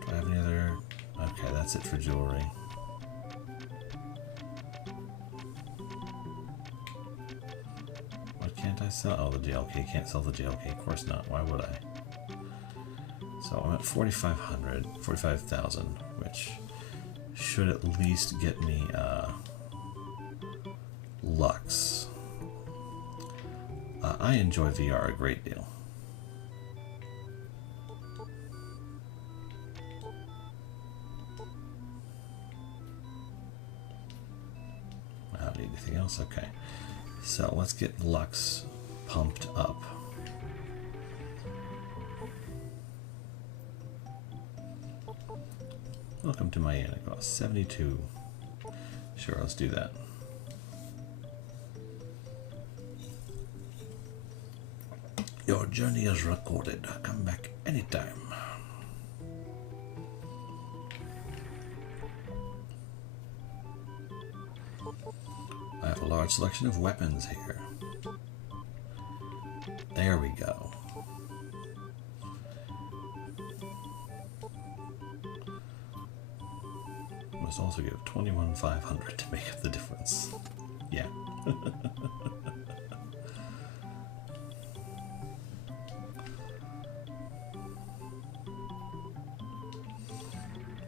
I have any other? Okay, that's it for jewelry. What can't I sell? Oh, the JLK. Can't sell the JLK. Of course not. Why would I? So I'm at 4,500, 45,000, which should at least get me, Lux. I enjoy VR a great deal. I don't need anything else. Okay, so let's get Lux pumped up. Welcome to my It costs 72. Sure, let's do that. Your journey is recorded. Come back anytime. I have a large selection of weapons here. There we go. Must also give 21,500 to make up the difference. Yeah.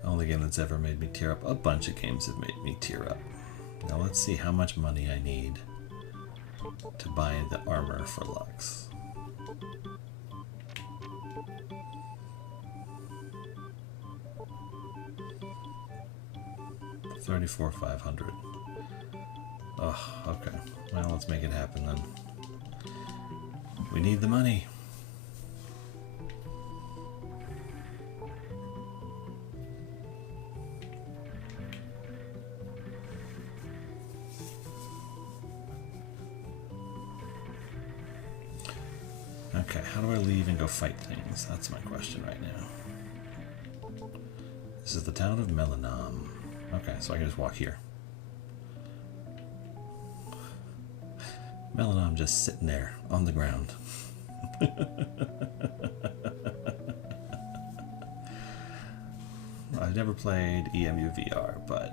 Only game that's ever made me tear up. A bunch of games have made me tear up. Now let's see how much money I need to buy the armor for Lux. $34,500. Oh, okay. Well, let's make it happen then. We need the money. Okay, how do I leave and go fight things? That's my question right now. This is the town of Melenam. Okay, so I can just walk here. Melenam just sitting there on the ground. I've never played EMU VR, but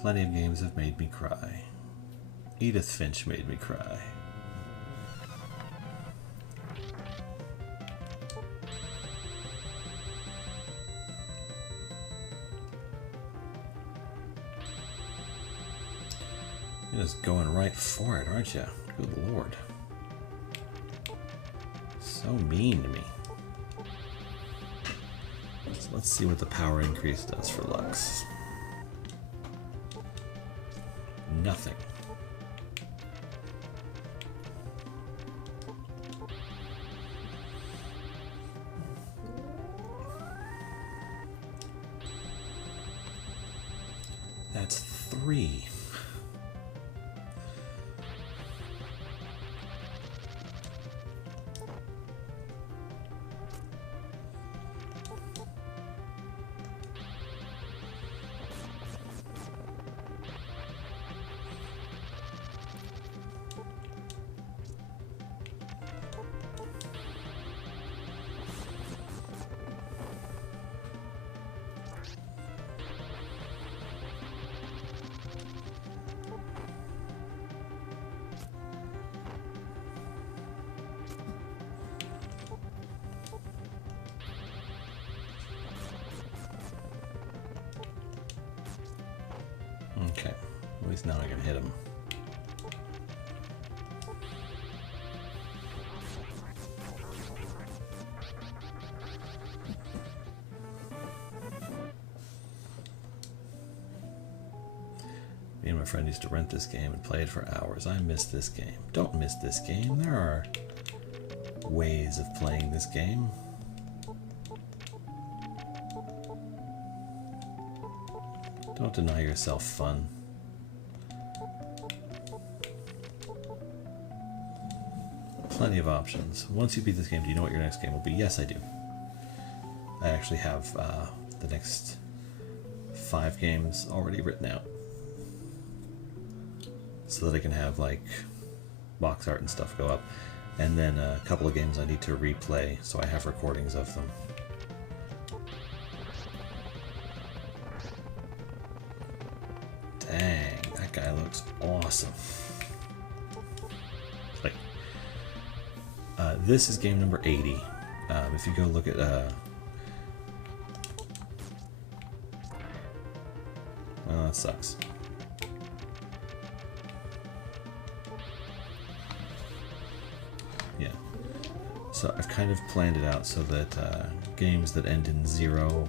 Plenty of games have made me cry. Edith Finch made me cry. You're just going right for it, aren't you? Good lord. So mean to me. So let's see what the power increase does for Lux. Nothing. That's 3. Okay, at least now I can hit him. Me and my friend used to rent this game and play it for hours. I miss this game. Don't miss this game. There are ways of playing this game. Don't deny yourself fun. Plenty of options. Once you beat this game, do you know what your next game will be? Yes, I do. I actually have the next 5 games already written out, so that I can have like box art and stuff go up, and then a couple of games I need to replay, so I have recordings of them. Dang, that guy looks awesome. Like, this is game number 80. If you go look at well, that sucks. Yeah. So I've kind of planned it out so that games that end in 0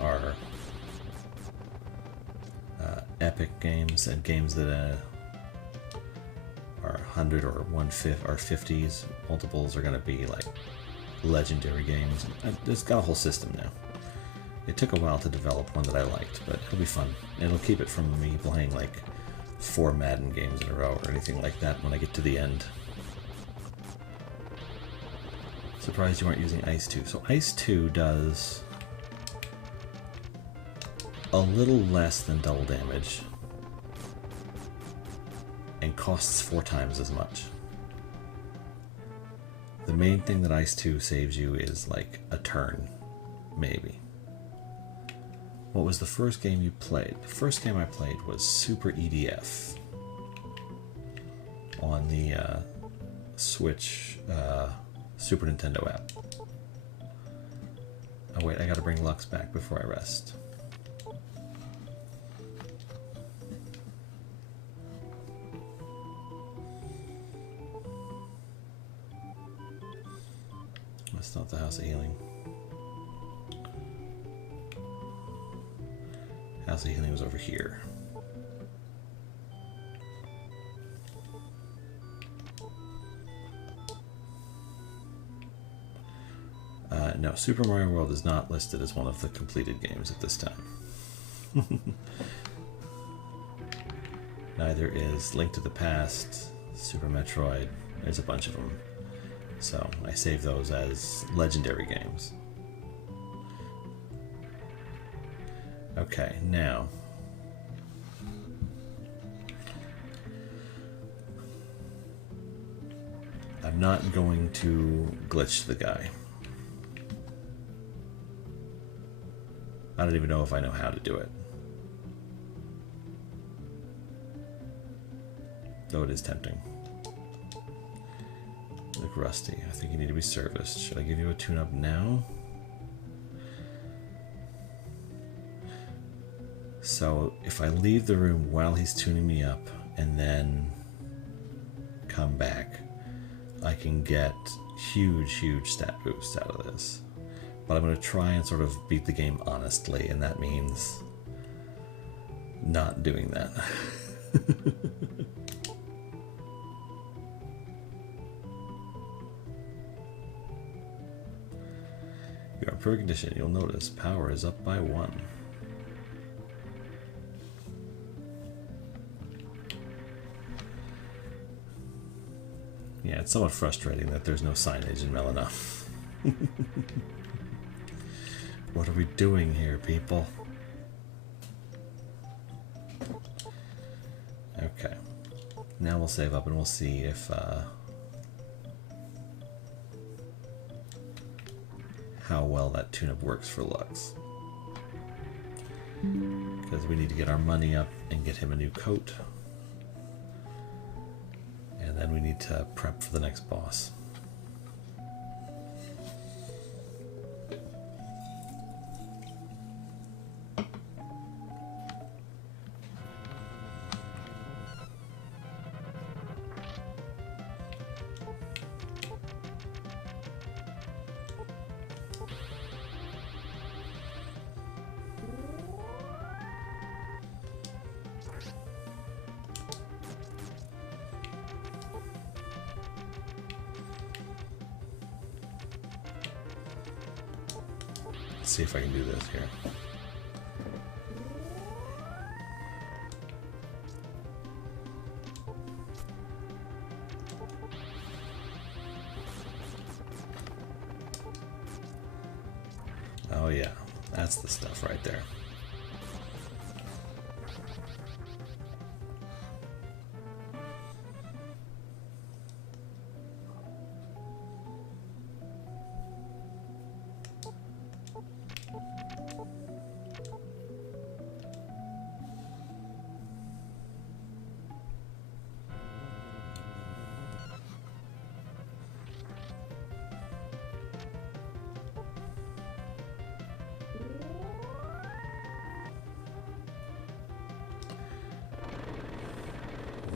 are epic games, and games that are 100 or 1/5 or 50s multiples are going to be like legendary games. It's got a whole system now. It took a while to develop one that I liked, but it'll be fun. It'll keep it from me playing like 4 Madden games in a row or anything like that when I get to the end. Surprised you aren't using Ice 2. So Ice 2 does a little less than double damage and costs 4 times as much. The main thing that Ice 2 saves you is like a turn, maybe. What was the first game you played? The first game I played was Super EDF on the Switch Super Nintendo app. Oh wait, I gotta bring Lux back before I rest. That's not the House of Healing. House of Healing was over here. No, Super Mario World is not listed as one of the completed games at this time. Neither is Link to the Past, Super Metroid. There's a bunch of them. So I save those as legendary games. Okay, now I'm not going to glitch the guy. I don't even know if I know how to do it. though it is tempting. Look rusty. I think you need to be serviced. Should I give you a tune-up now? So if I leave the room while he's tuning me up and then come back, I can get huge stat boost out of this. But I'm going to try and sort of beat the game honestly, and that means not doing that. You're in perfect condition. You'll notice power is up by 1. Yeah, it's somewhat frustrating that there's no signage in Melenam. What are we doing here, people? Okay. Now we'll save up and we'll see if how well that tune-up works for Lux. Because we need to get our money up and get him a new coat. And then we need to prep for the next boss. See if I can do this here. Oh yeah, that's the stuff right there.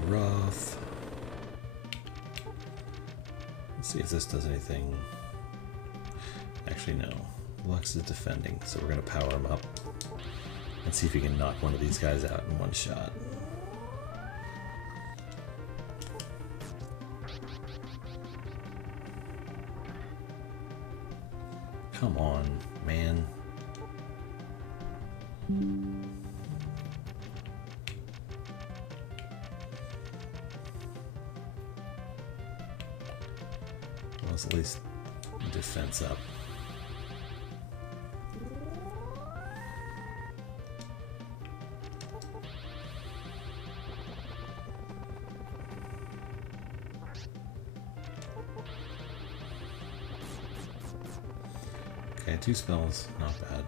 Rough. Let's see if this does anything. Actually, no. Lux is defending, so we're going to power him up and see if we can knock one of these guys out in one shot. Come on, man. Let's at least defense up. Okay, 2 spells, not bad.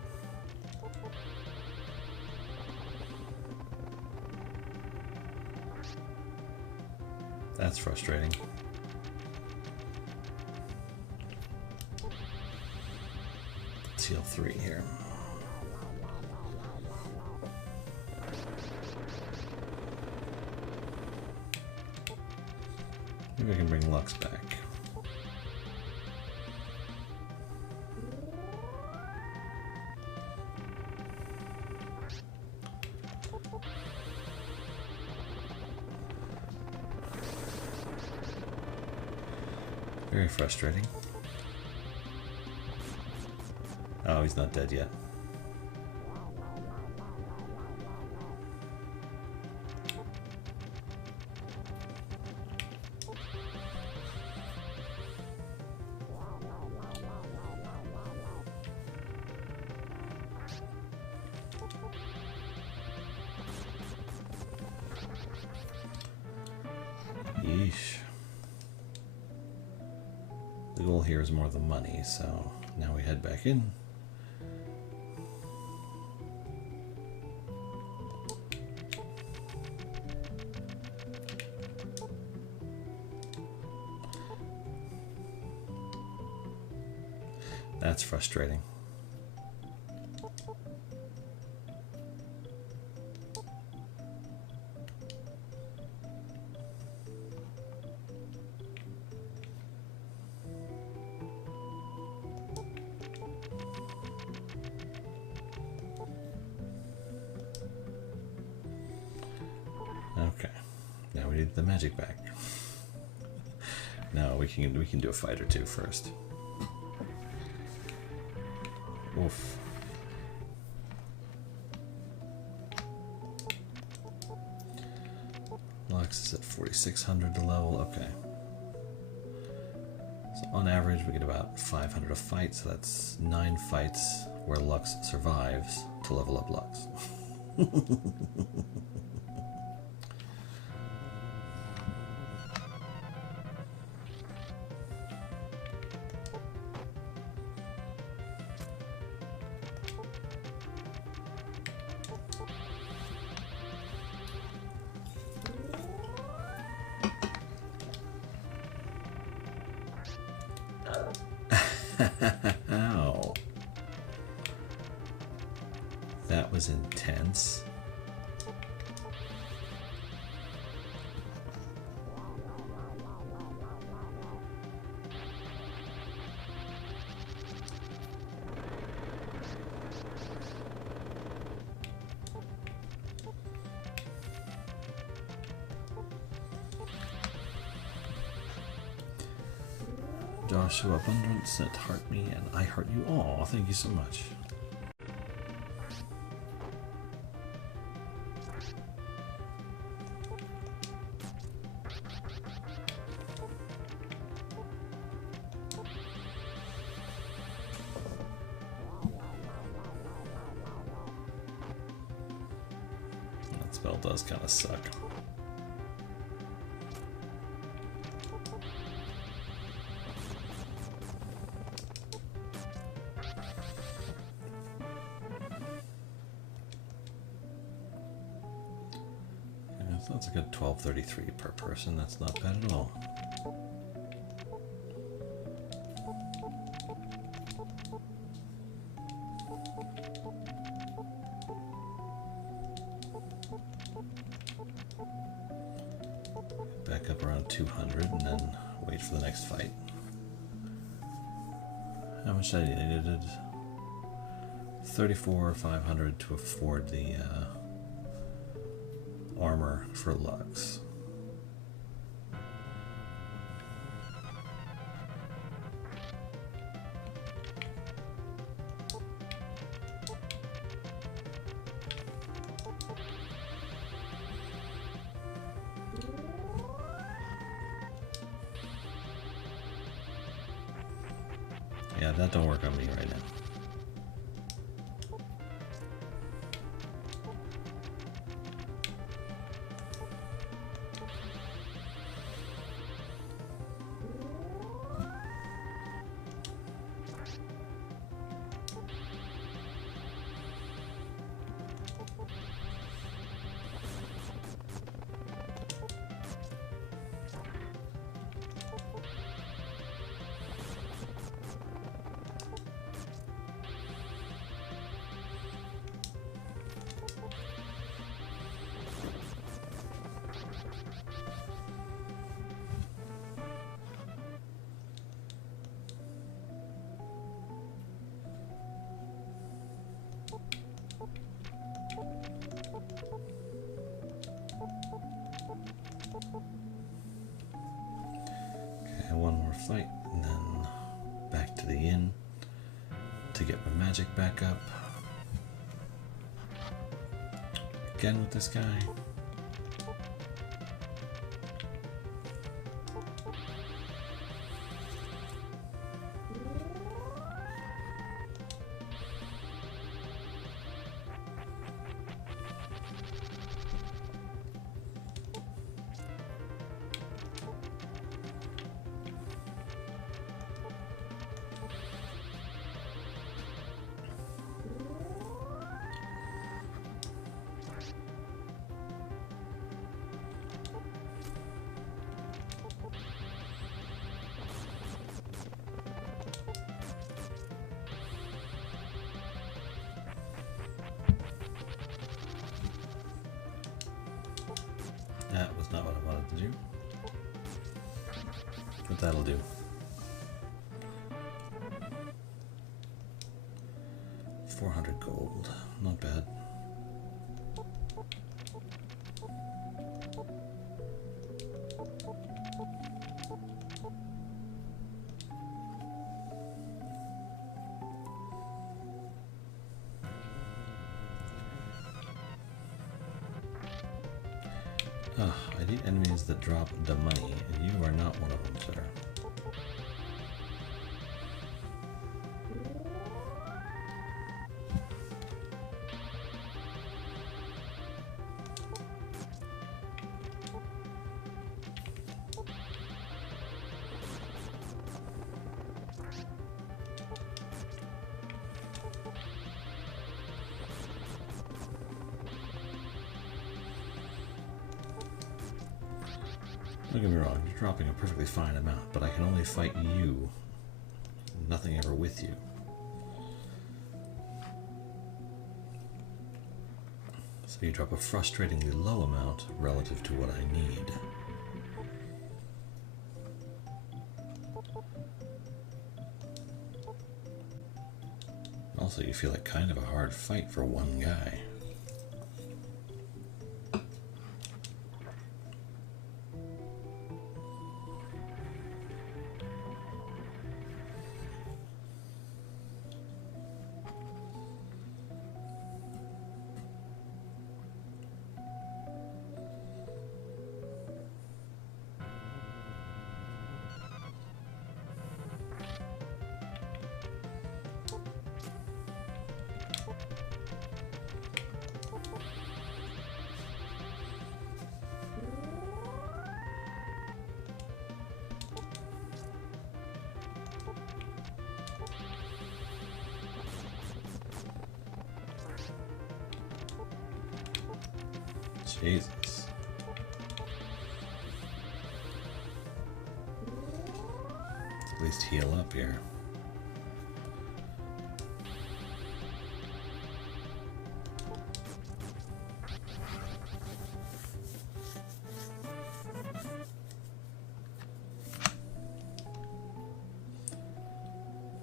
That's frustrating. Let's heal 3 here. Maybe I can bring Lux back. Very frustrating. Oh, he's not dead yet. Yeesh. The goal here is more the money, so now we head back in. That's frustrating. Okay, now we need the magic back. No, we can do a fight or two first. Oof. Lux is at 4,600 to level. Okay. So on average, we get about 500 a fight. So that's 9 fights where Lux survives to level up Lux. Ow. That was intense. Joshua Abundant sent heart me and I heart you all. Thank you so much. That spell does kind of suck. So that's a good 1233 per person. That's not bad at all. Back up around 200 and then wait for the next fight. How much did I needed? 34,500 to afford the armor for Lux. Yeah, that don't work on me right now. One more fight and then back to the inn to get my magic back up. Again with this guy. that'll do. $400 gold. Not bad. I need enemies that drop the money, and you are not one of them, sir. Don't get me wrong, you're dropping a perfectly fine amount, but I can only fight you, nothing ever with you. So you drop a frustratingly low amount relative to what I need. Also, you feel like kind of a hard fight for one guy. Jesus. Let's at least heal up here.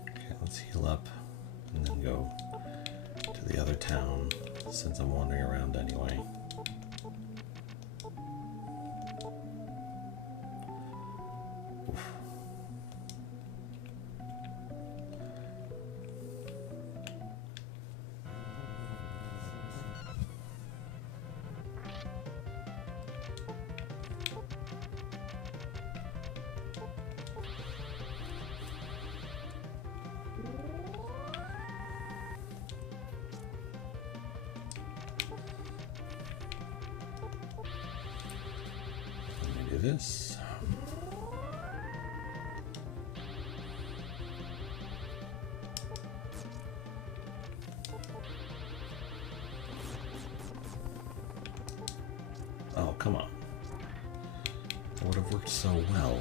Okay, let's heal up and then go to the other town since I'm wandering around anyway. This. Oh, come on. That would have worked so well.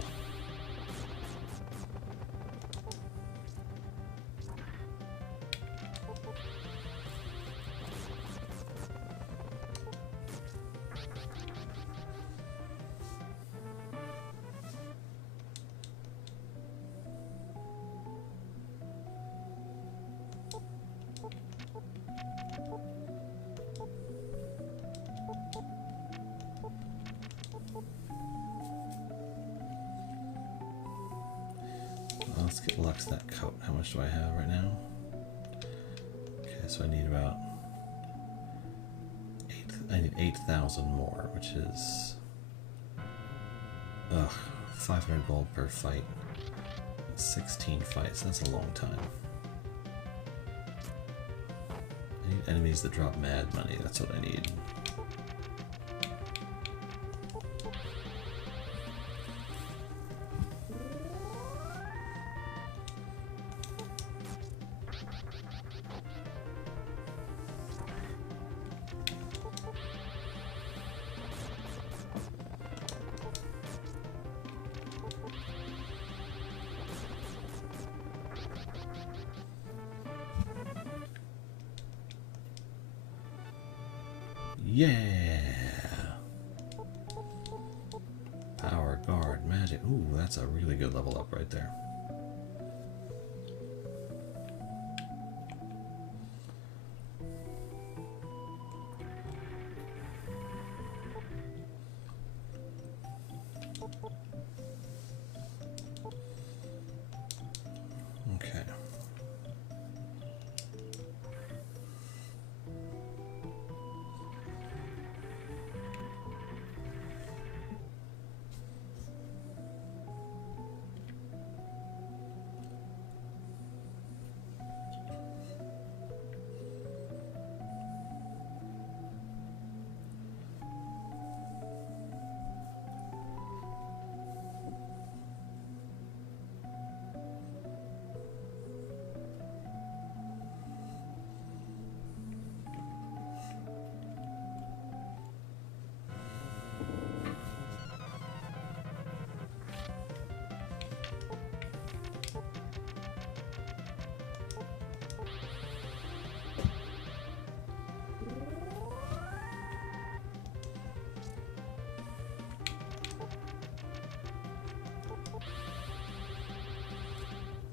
Let's get Lux that coat. How much do I have right now? Okay, so I need about 8,000 more, which is 500 gold per fight. 16 fights. That's a long time. I need enemies that drop mad money. That's what I need. Yeah! Power, guard, magic. magic. Ooh, that's a really good level up right there. Okay.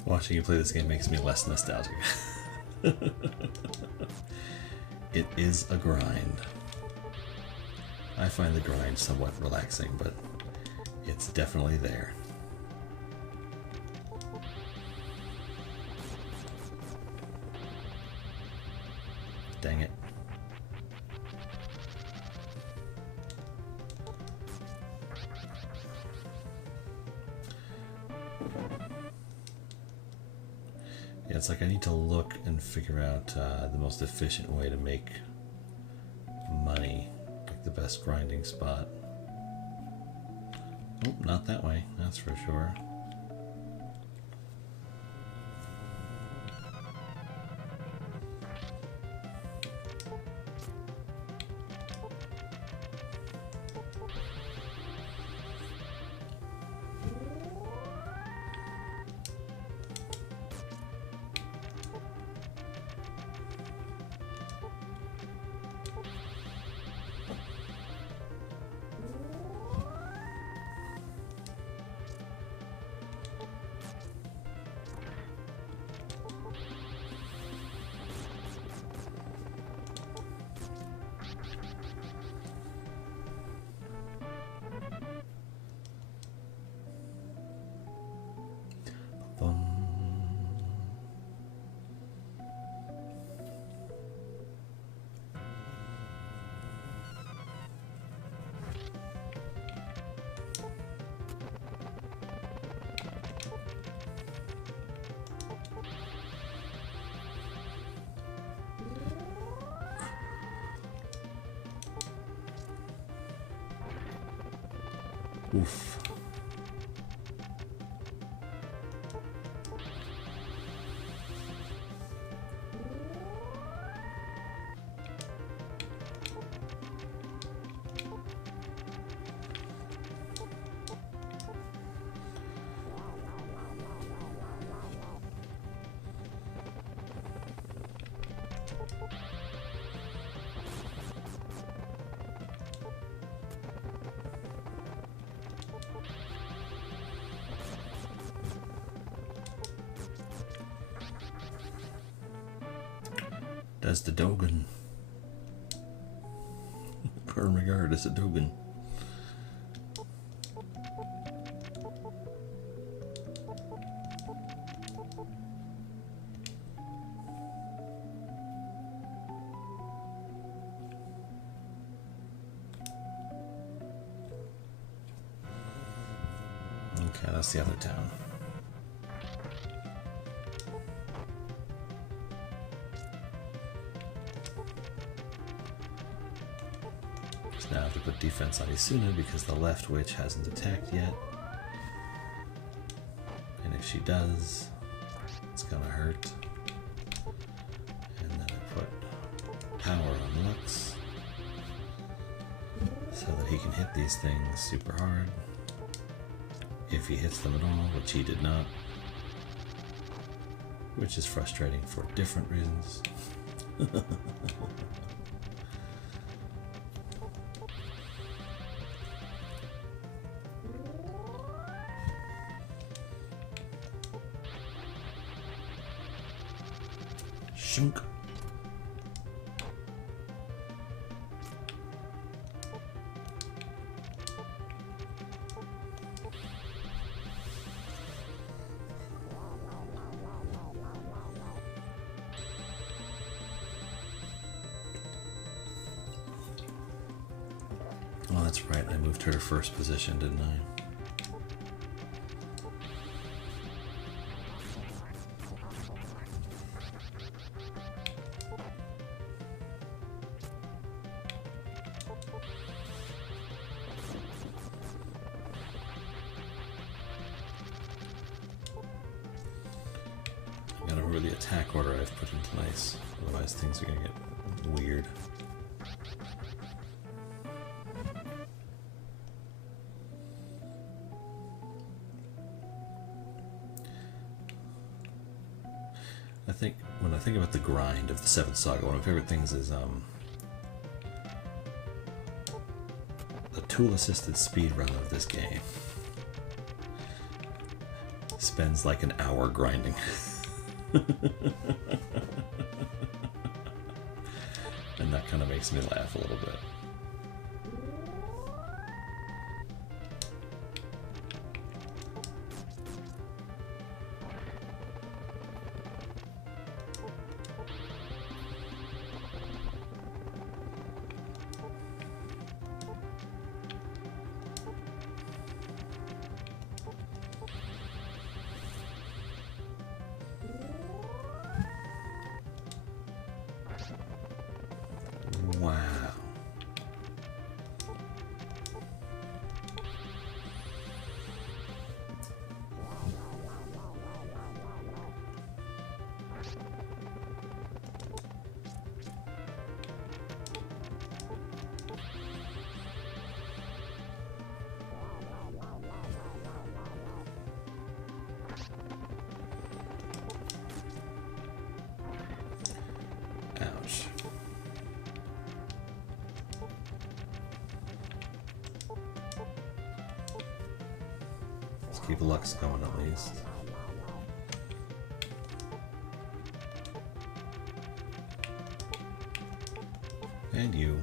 Watching you play this game makes me less nostalgic. It is a grind. I find the grind somewhat relaxing, but it's definitely there. Dang it. Yeah, it's like I need to look and figure out the most efficient way to make money, like the best grinding spot. Oh, not that way, that's for sure. Oof. That's the Dogan. Permagard is a Dogan. Okay, that's the other town. Now I have to put defense on Isuna because the left witch hasn't attacked yet. And if she does, it's gonna hurt. And then I put power on Lux so that he can hit these things super hard. If he hits them at all, which he did not. Which is frustrating for different reasons. Shunk. Oh, that's right. I moved her to first position, didn't I? Gotta remember the attack order I've put in place, otherwise things are gonna get weird. When I think about the grind of the 7th Saga, one of my favorite things is the tool-assisted speedrun of this game. Spends like an hour grinding. And that kind of makes me laugh a little bit. Wow. Ouch. Let's keep Lux going at least. And you.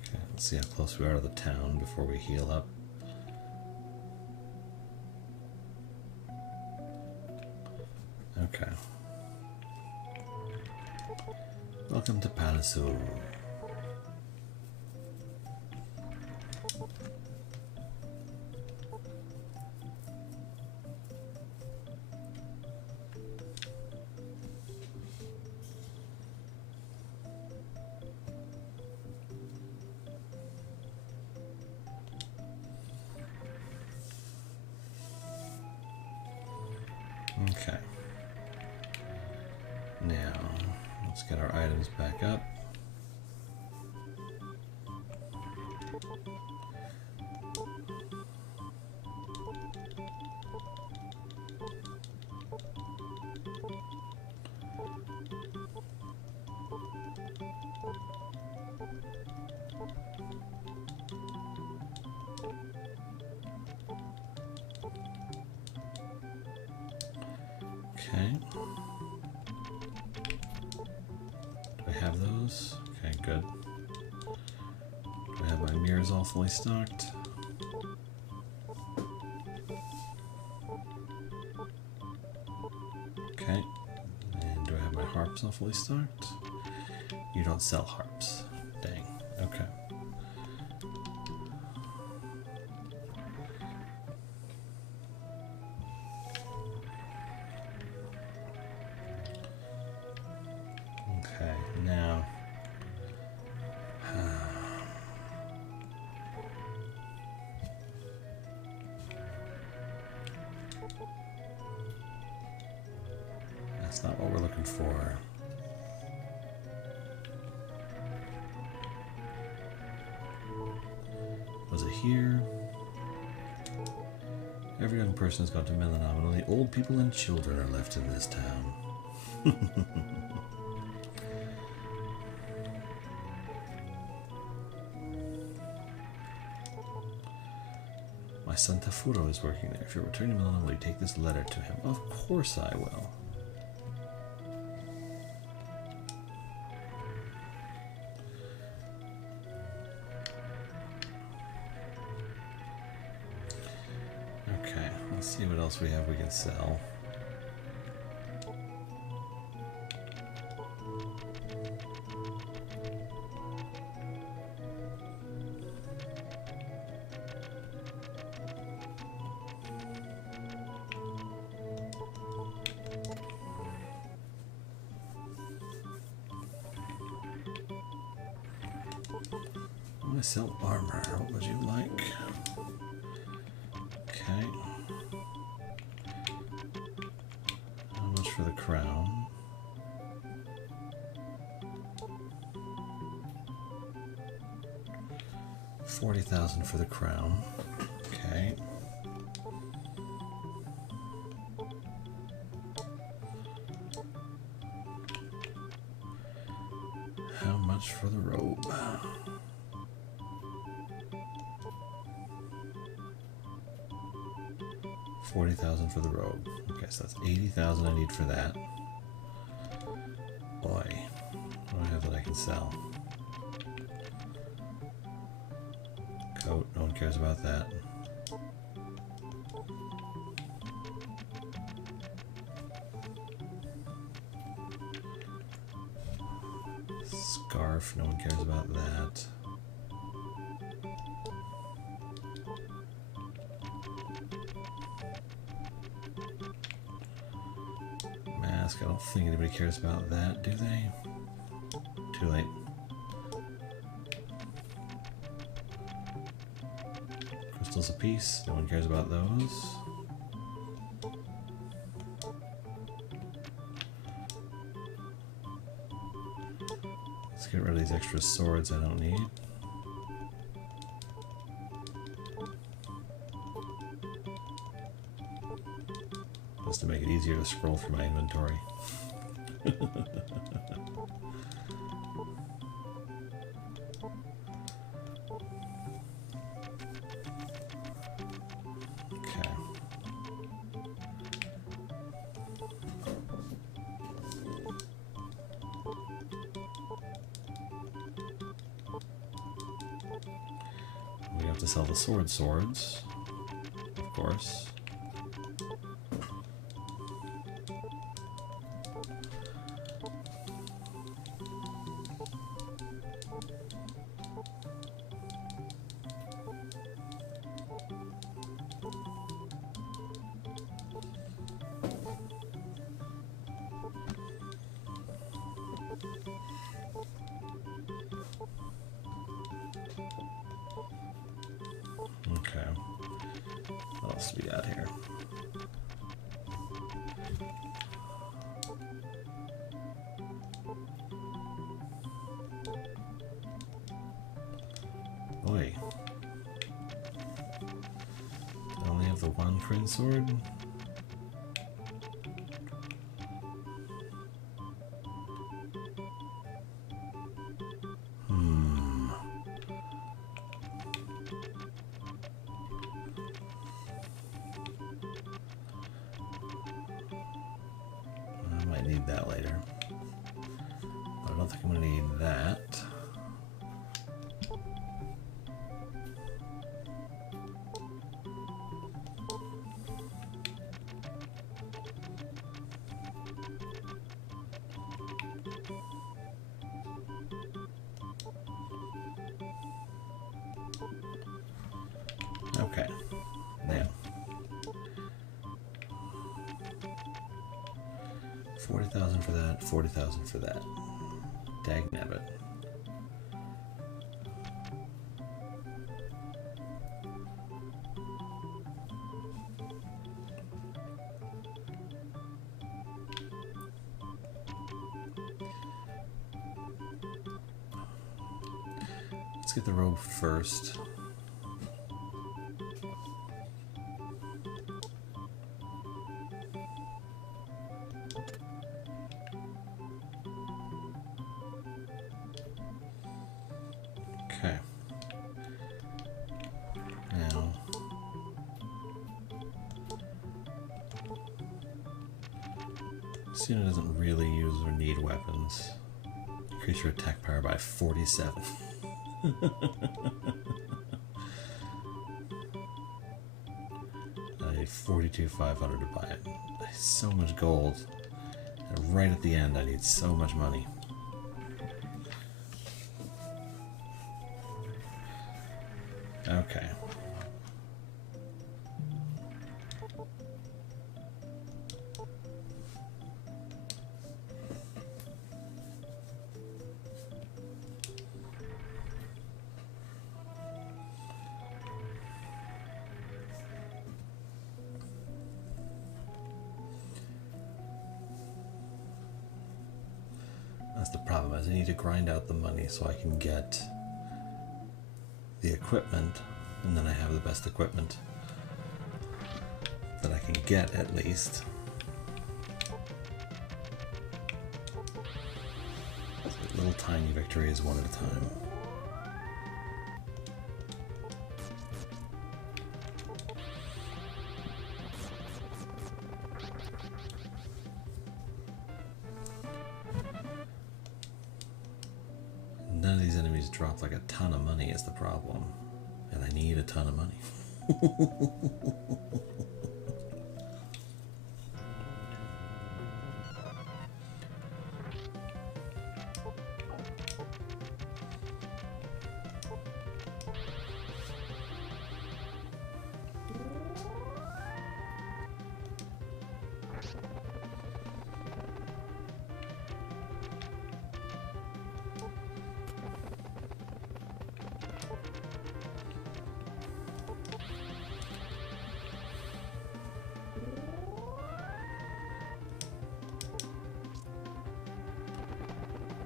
Okay, let's see how close we are to the town before we heal up. Okay. Welcome to Palsu. Okay. Now, let's get our items back up. Okay. Do I have those? Okay, good. Do I have my mirrors all fully stocked? Okay. And do I have my harps all fully stocked? You don't sell harps. Dang. Okay. Okay, now that's not what we're looking for. Was it here? Every young person has gone to Melenam, and only old people and children are left in this town. son Tafuro is working there. If you're returning to Melenam, will you take this letter to him? Of course I will. Okay, let's see what else we have we can sell. I sell armor. What would you like? Okay. How much for the crown? $40,000 for the crown. Okay. How much for the robe? $40,000 for the robe. Okay, so that's $80,000 I need for that. Boy, what do I have that I can sell? Coat, no one cares about that. Scarf, no one cares about that. I don't think anybody cares about that, do they? Too late. Crystals apiece, no one cares about those. Let's get rid of these extra swords I don't need. Just to make it easier to scroll through my inventory. Okay. We have to sell the swords, of course. Okay. What else do we got here? Boy. I only have the one Kryn sword? Need that later, but I don't think I'm going to need that. Okay, now 40,000 for that, 40,000 for that. Dagnabbit. Let's get the robe first. Okay. Now, This unit doesn't really use or need weapons. Increase your attack power by 47. I need 42,500 to buy it. So much gold. And right at the end, I need so much money. Okay. That's the problem, is I need to grind out the money so I can get the equipment, and then I have the best equipment that I can get, at least. So little tiny victories one at a time. None of these enemies drop like a ton of money is the problem. And I need a ton of money.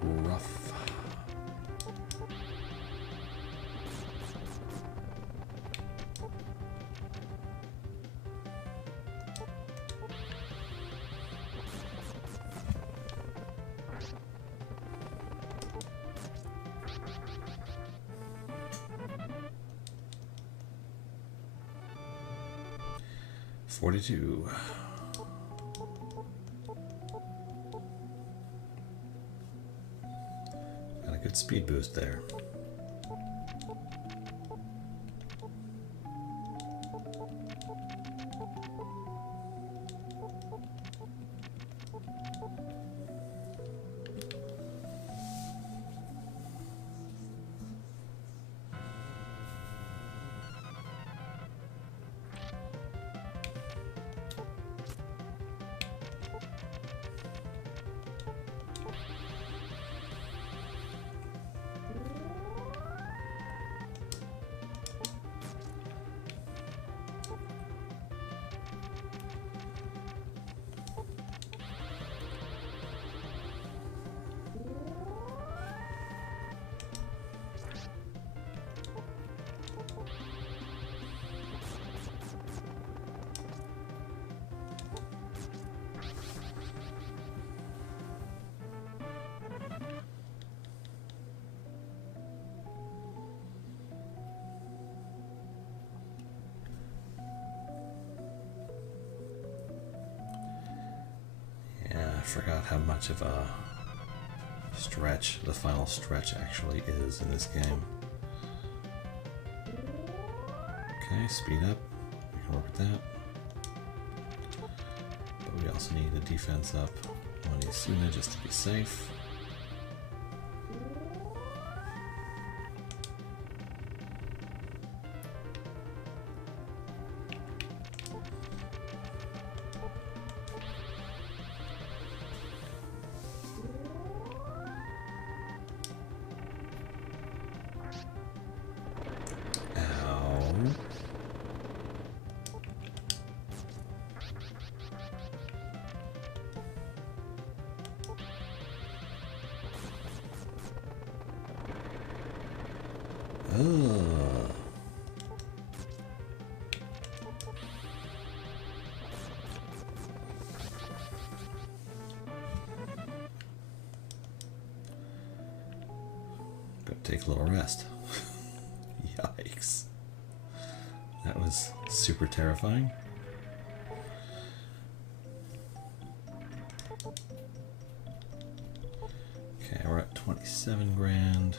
Rough. $42. Got a good speed boost there. I forgot how much of a stretch the final stretch actually is in this game. Okay, speed up. We can work with that. But we also need the defense up on Yasuna just to be safe. Take a little rest. Yikes. That was super terrifying. Okay, we're at 27 grand.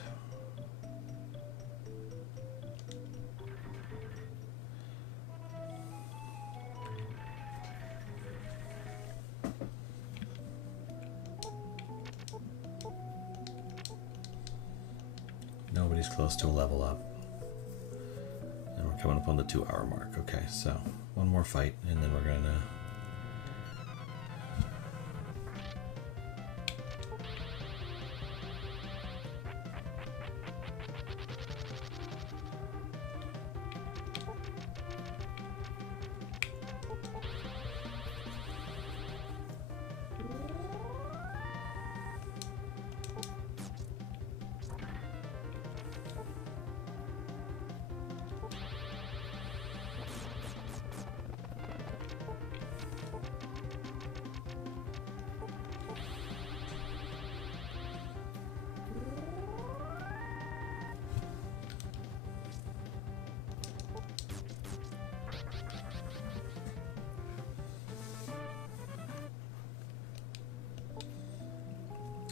Nobody's close to a level up. And we're coming up on the 2-hour mark. Okay, so one more fight and then we're gonna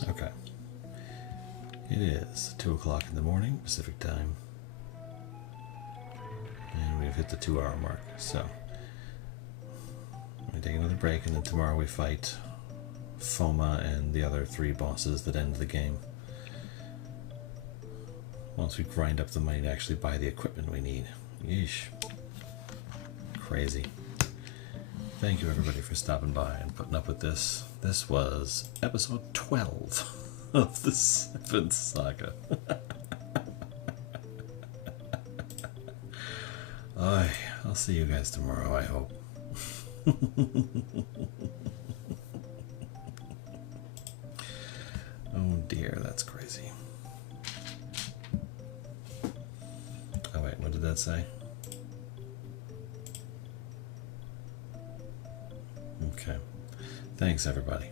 okay. It is 2 o'clock in the morning, Pacific time. And we've hit the 2-hour mark. So, we take another break and then tomorrow we fight Foma and the other 3 bosses that end the game. Once we grind up the money to actually buy the equipment we need. Yeesh. Crazy. Thank you everybody for stopping by and putting up with this. This was episode 12 of the 7th Saga. I'll see you guys tomorrow, I hope. Oh dear, that's crazy. Oh wait, what did that say? Okay. Thanks everybody.